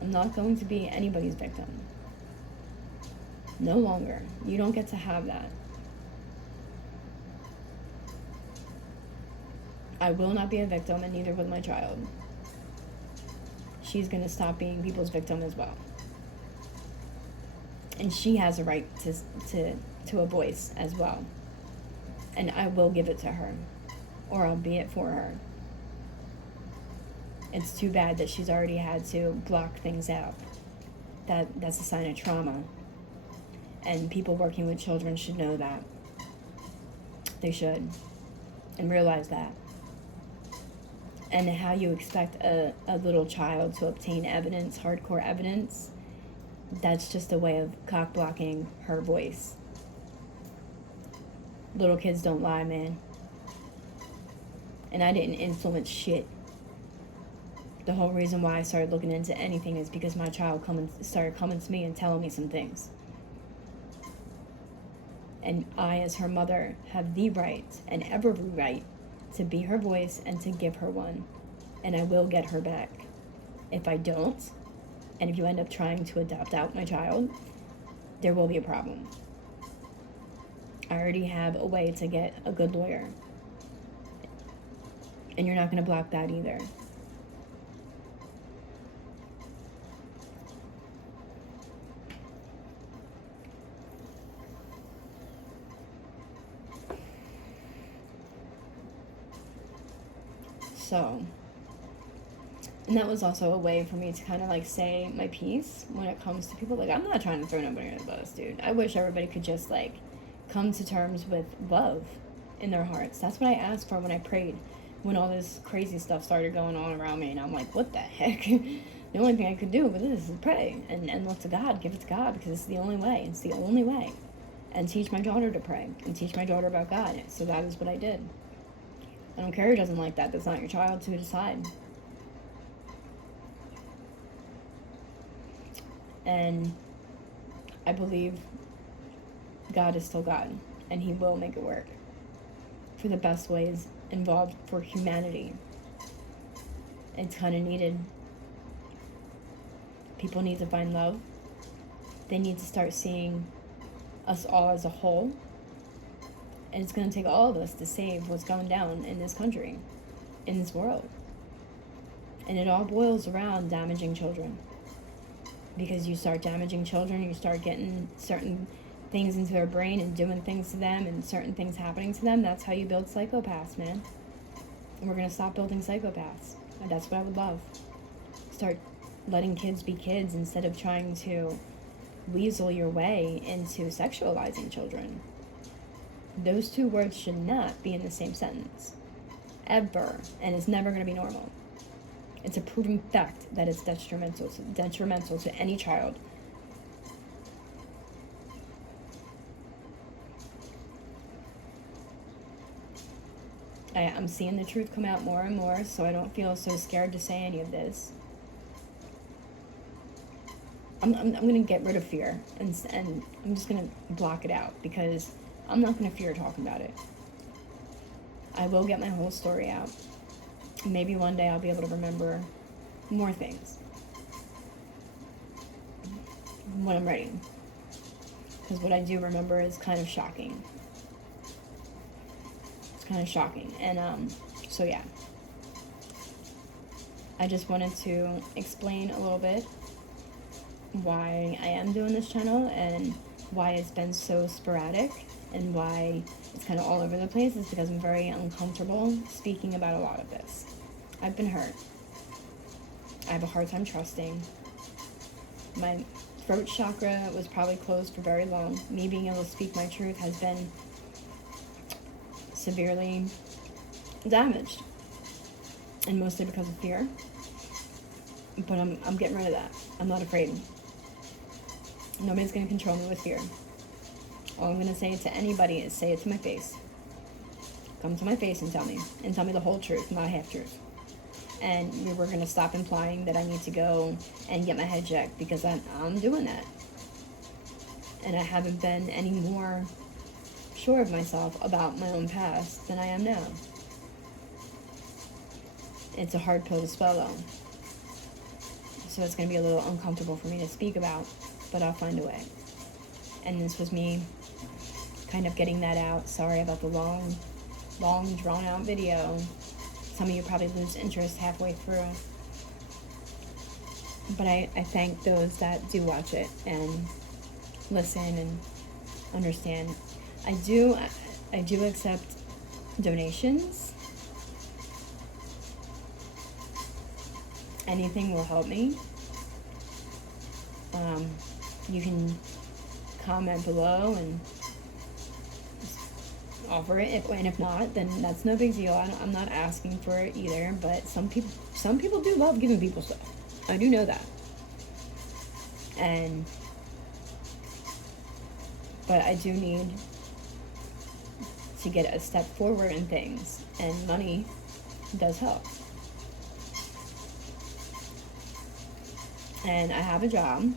I'm not going to be anybody's victim. No longer. You don't get to have that. I will not be a victim, and neither will my child. She's going to stop being people's victim as well. And she has a right to a voice as well. And I will give it to her. Or I'll be it for her. It's too bad that she's already had to block things out. That's a sign of trauma. And people working with children should know that. They should. And realize that. And how you expect a little child to obtain evidence, hardcore evidence, that's just a way of cock blocking her voice. Little kids don't lie, man. And I didn't influence shit. The whole reason why I started looking into anything is because my child started coming to me and telling me some things. And I, as her mother, have the right and every right to be her voice and to give her one. And I will get her back. If I don't, and if you end up trying to adopt out my child, there will be a problem. I already have a way to get a good lawyer. And you're not going to block that either. So, and that was also a way for me to kind of like say my piece when it comes to people. Like, I'm not trying to throw nobody under the bus, dude. I wish everybody could just like come to terms with love in their hearts. That's what I asked for when I prayed, when all this crazy stuff started going on around me. And I'm like, what the heck? The only thing I could do with this is pray and look to God, give it to God, because it's the only way. It's the only way. And teach my daughter to pray and teach my daughter about God. So that is what I did. I don't care who doesn't like that. That's not your child to decide. And I believe God is still God, and He will make it work for the best ways involved for humanity. It's kind of needed. People need to find love. They need to start seeing us all as a whole. And it's going to take all of us to save what's going down in this country, in this world. And it all boils around damaging children. Because you start damaging children, you start getting certain things into their brain and doing things to them and certain things happening to them. That's how you build psychopaths, man. And we're going to stop building psychopaths. And that's what I would love. Start letting kids be kids instead of trying to weasel your way into sexualizing children. Those two words should not be in the same sentence. Ever. And it's never going to be normal. It's a proven fact that it's detrimental to any child. I'm seeing the truth come out more and more, so I don't feel so scared to say any of this. I'm going to get rid of fear, and I'm just going to block it out, because I'm not going to fear talking about it. I will get my whole story out. Maybe one day I'll be able to remember more things when I'm ready. Because what I do remember is kind of shocking. It's kind of shocking. And so yeah. I just wanted to explain a little bit why I am doing this channel and why it's been so sporadic and why it's kind of all over the place. Is because I'm very uncomfortable speaking about a lot of this. I've been hurt. I have a hard time trusting. My throat chakra was probably closed for very long. Me being able to speak my truth has been severely damaged. And mostly because of fear. But I'm getting rid of that. I'm not afraid. Nobody's going to control me with fear. All I'm going to say to anybody is say it to my face. Come to my face and tell me. And tell me the whole truth, not half truth. And we're going to stop implying that I need to go and get my head checked, because I'm doing that. And I haven't been any more sure of myself about my own past than I am now. It's a hard pill to swallow. So it's going to be a little uncomfortable for me to speak about, but I'll find a way. And this was me kind of getting that out. Sorry about the long, drawn out video. Some of you probably lose interest halfway through. But I thank those that do watch it and listen and understand. I do accept donations. Anything will help me. You can comment below and offer it. And if not, then that's no big deal. I'm not asking for it either. But some people do love giving people stuff. I do know that. But I do need to get a step forward in things, and money does help. And I have a job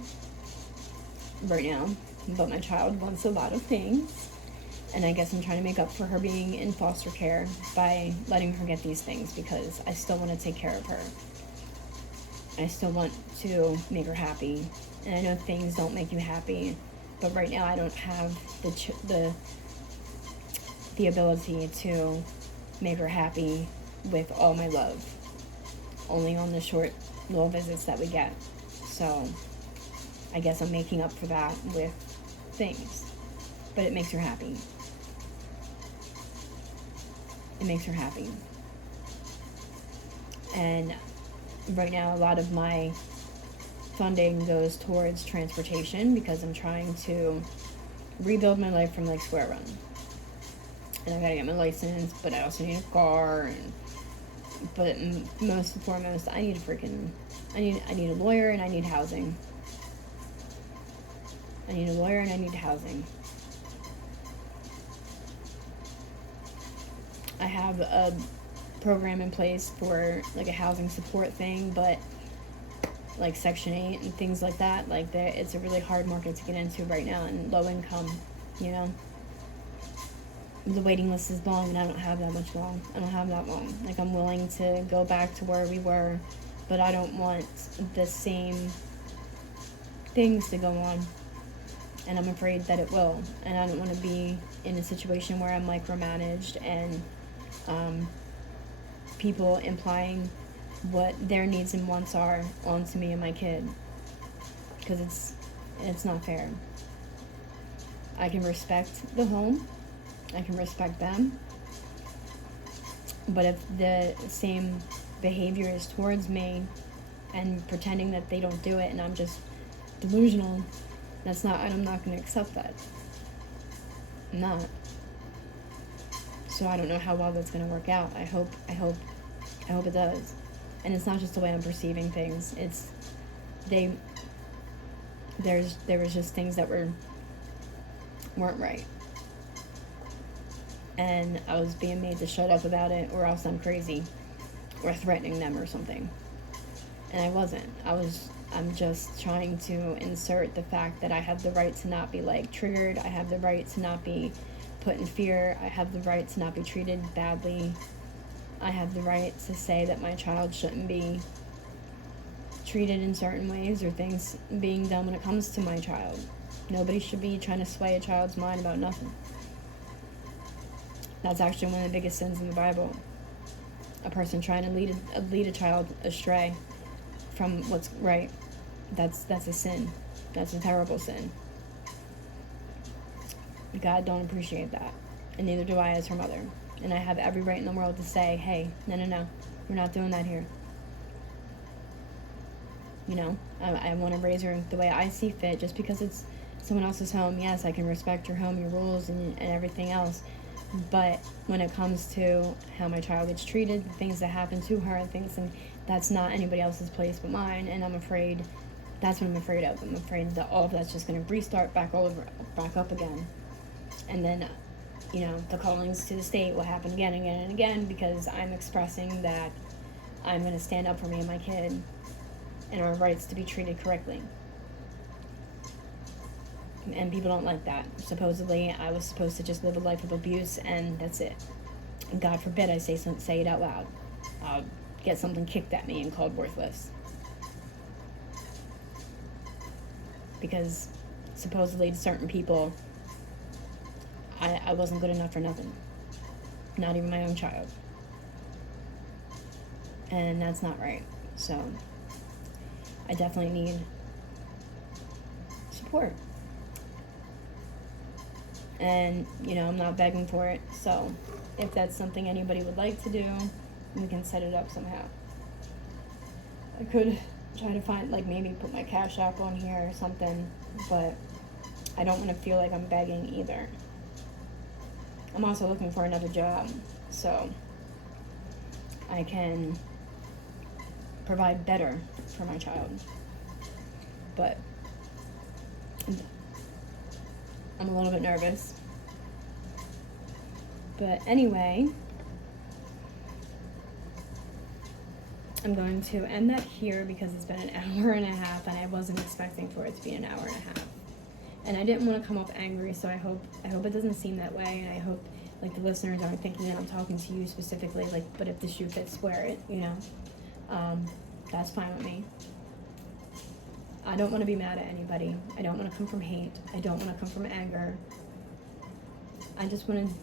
right now, but my child wants a lot of things, and I guess I'm trying to make up for her being in foster care by letting her get these things, because I still want to take care of her. I still want to make her happy, and I know things don't make you happy, but right now I don't have the ability to make her happy with all my love, only on the short little visits that we get. So I guess I'm making up for that with things, but it makes her happy. It makes her happy. And right now a lot of my funding goes towards transportation, because I'm trying to rebuild my life from like square one. And I gotta get my license, but I also need a car. But most and foremost, I need a lawyer, and I need housing. I need a lawyer and I need housing. I have a program in place for like a housing support thing, but like Section 8 and things like that, like it's a really hard market to get into right now, and low income, you know. The waiting list is long, and I don't have that long. Like, I'm willing to go back to where we were, but I don't want the same things to go on, and I'm afraid that it will. And I don't want to be in a situation where I'm micromanaged and people implying what their needs and wants are onto me and my kid, because it's not fair. I can respect the home, I can respect them, but if the same behavior is towards me and pretending that they don't do it and I'm just delusional, I'm not going to accept that. I'm not. So I don't know how well that's going to work out. I hope it does. And it's not just the way I'm perceiving things. There was just things that weren't right. And I was being made to shut up about it, or else I'm crazy, or threatening them or something. And I wasn't. I'm just trying to insert the fact that I have the right to not be like triggered. I have the right to not be put in fear. I have the right to not be treated badly. I have the right to say that my child shouldn't be treated in certain ways, or things being done when it comes to my child. Nobody should be trying to sway a child's mind about nothing. That's actually one of the biggest sins in the Bible. A person trying to lead a child astray from what's right. That's a sin. That's a terrible sin. God don't appreciate that. And neither do I as her mother. And I have every right in the world to say, hey, no, we're not doing that here. You know, I want to raise her the way I see fit. Just because it's someone else's home, yes, I can respect your home, your rules, and everything else. But when it comes to how my child gets treated, things that happen to her, and that's not anybody else's place but mine. And I'm afraid, that's what I'm afraid of. I'm afraid that all of that's just going to restart back up again. And then, you know, the callings to the state will happen again and again and again, because I'm expressing that I'm going to stand up for me and my kid and our rights to be treated correctly. And people don't like that. Supposedly, I was supposed to just live a life of abuse, and that's it. And God forbid I say it out loud. I'll get something kicked at me and called worthless. Because supposedly to certain people, I wasn't good enough for nothing. Not even my own child. And that's not right. So I definitely need support. And, you know, I'm not begging for it. So if that's something anybody would like to do, we can set it up somehow. I could try to find, like, maybe put my Cash App on here or something, but I don't want to feel like I'm begging either. I'm also looking for another job, so I can provide better for my child. But I'm a little bit nervous. But anyway, I'm going to end that here because it's been an hour and a half and I wasn't expecting for it to be an hour and a half. And I didn't want to come off angry, so I hope it doesn't seem that way, and I hope like the listeners aren't thinking that I'm talking to you specifically, like, but if the shoe fits, wear it, you know. That's fine with me. I don't want to be mad at anybody. I don't want to come from hate. I don't want to come from anger. I just want to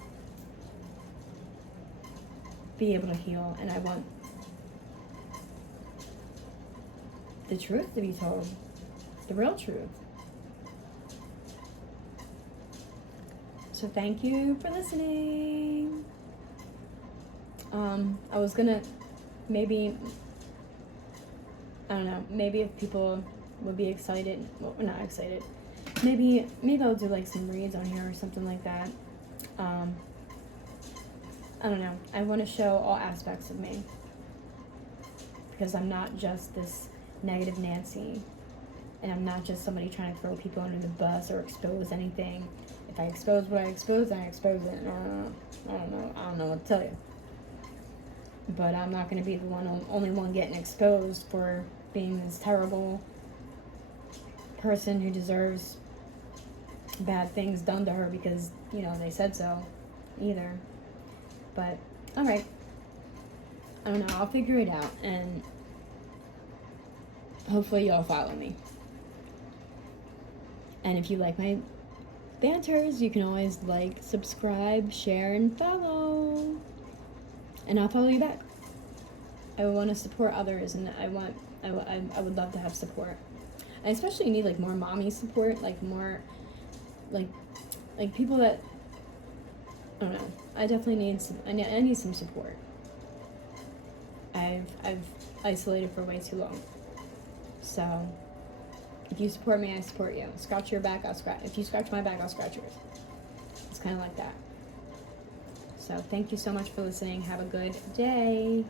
be able to heal, and I want the truth to be told, the real truth. So thank you for listening. I was gonna maybe, I don't know, maybe if people would be excited, well, not excited, maybe I'll do like some reads on here or something like that. I don't know. I want to show all aspects of me, because I'm not just this negative Nancy, and I'm not just somebody trying to throw people under the bus or expose anything. If I expose what I expose, I expose it. I don't know what to tell you. But I'm not going to be the only one getting exposed for being this terrible person who deserves bad things done to her because, you know, they said so, either. But, alright. I don't know, I'll figure it out, and hopefully y'all follow me. And if you like my banters, you can always like, subscribe, share, and follow. And I'll follow you back. I want to support others, and I would love to have support. I especially need like more mommy support, like more like people that, I don't know. I definitely need some. I need some support. I've isolated for way too long. So if you support me, I support you. Scratch your back, I'll scratch. If you scratch my back, I'll scratch yours. It's kind of like that. So thank you so much for listening. Have a good day.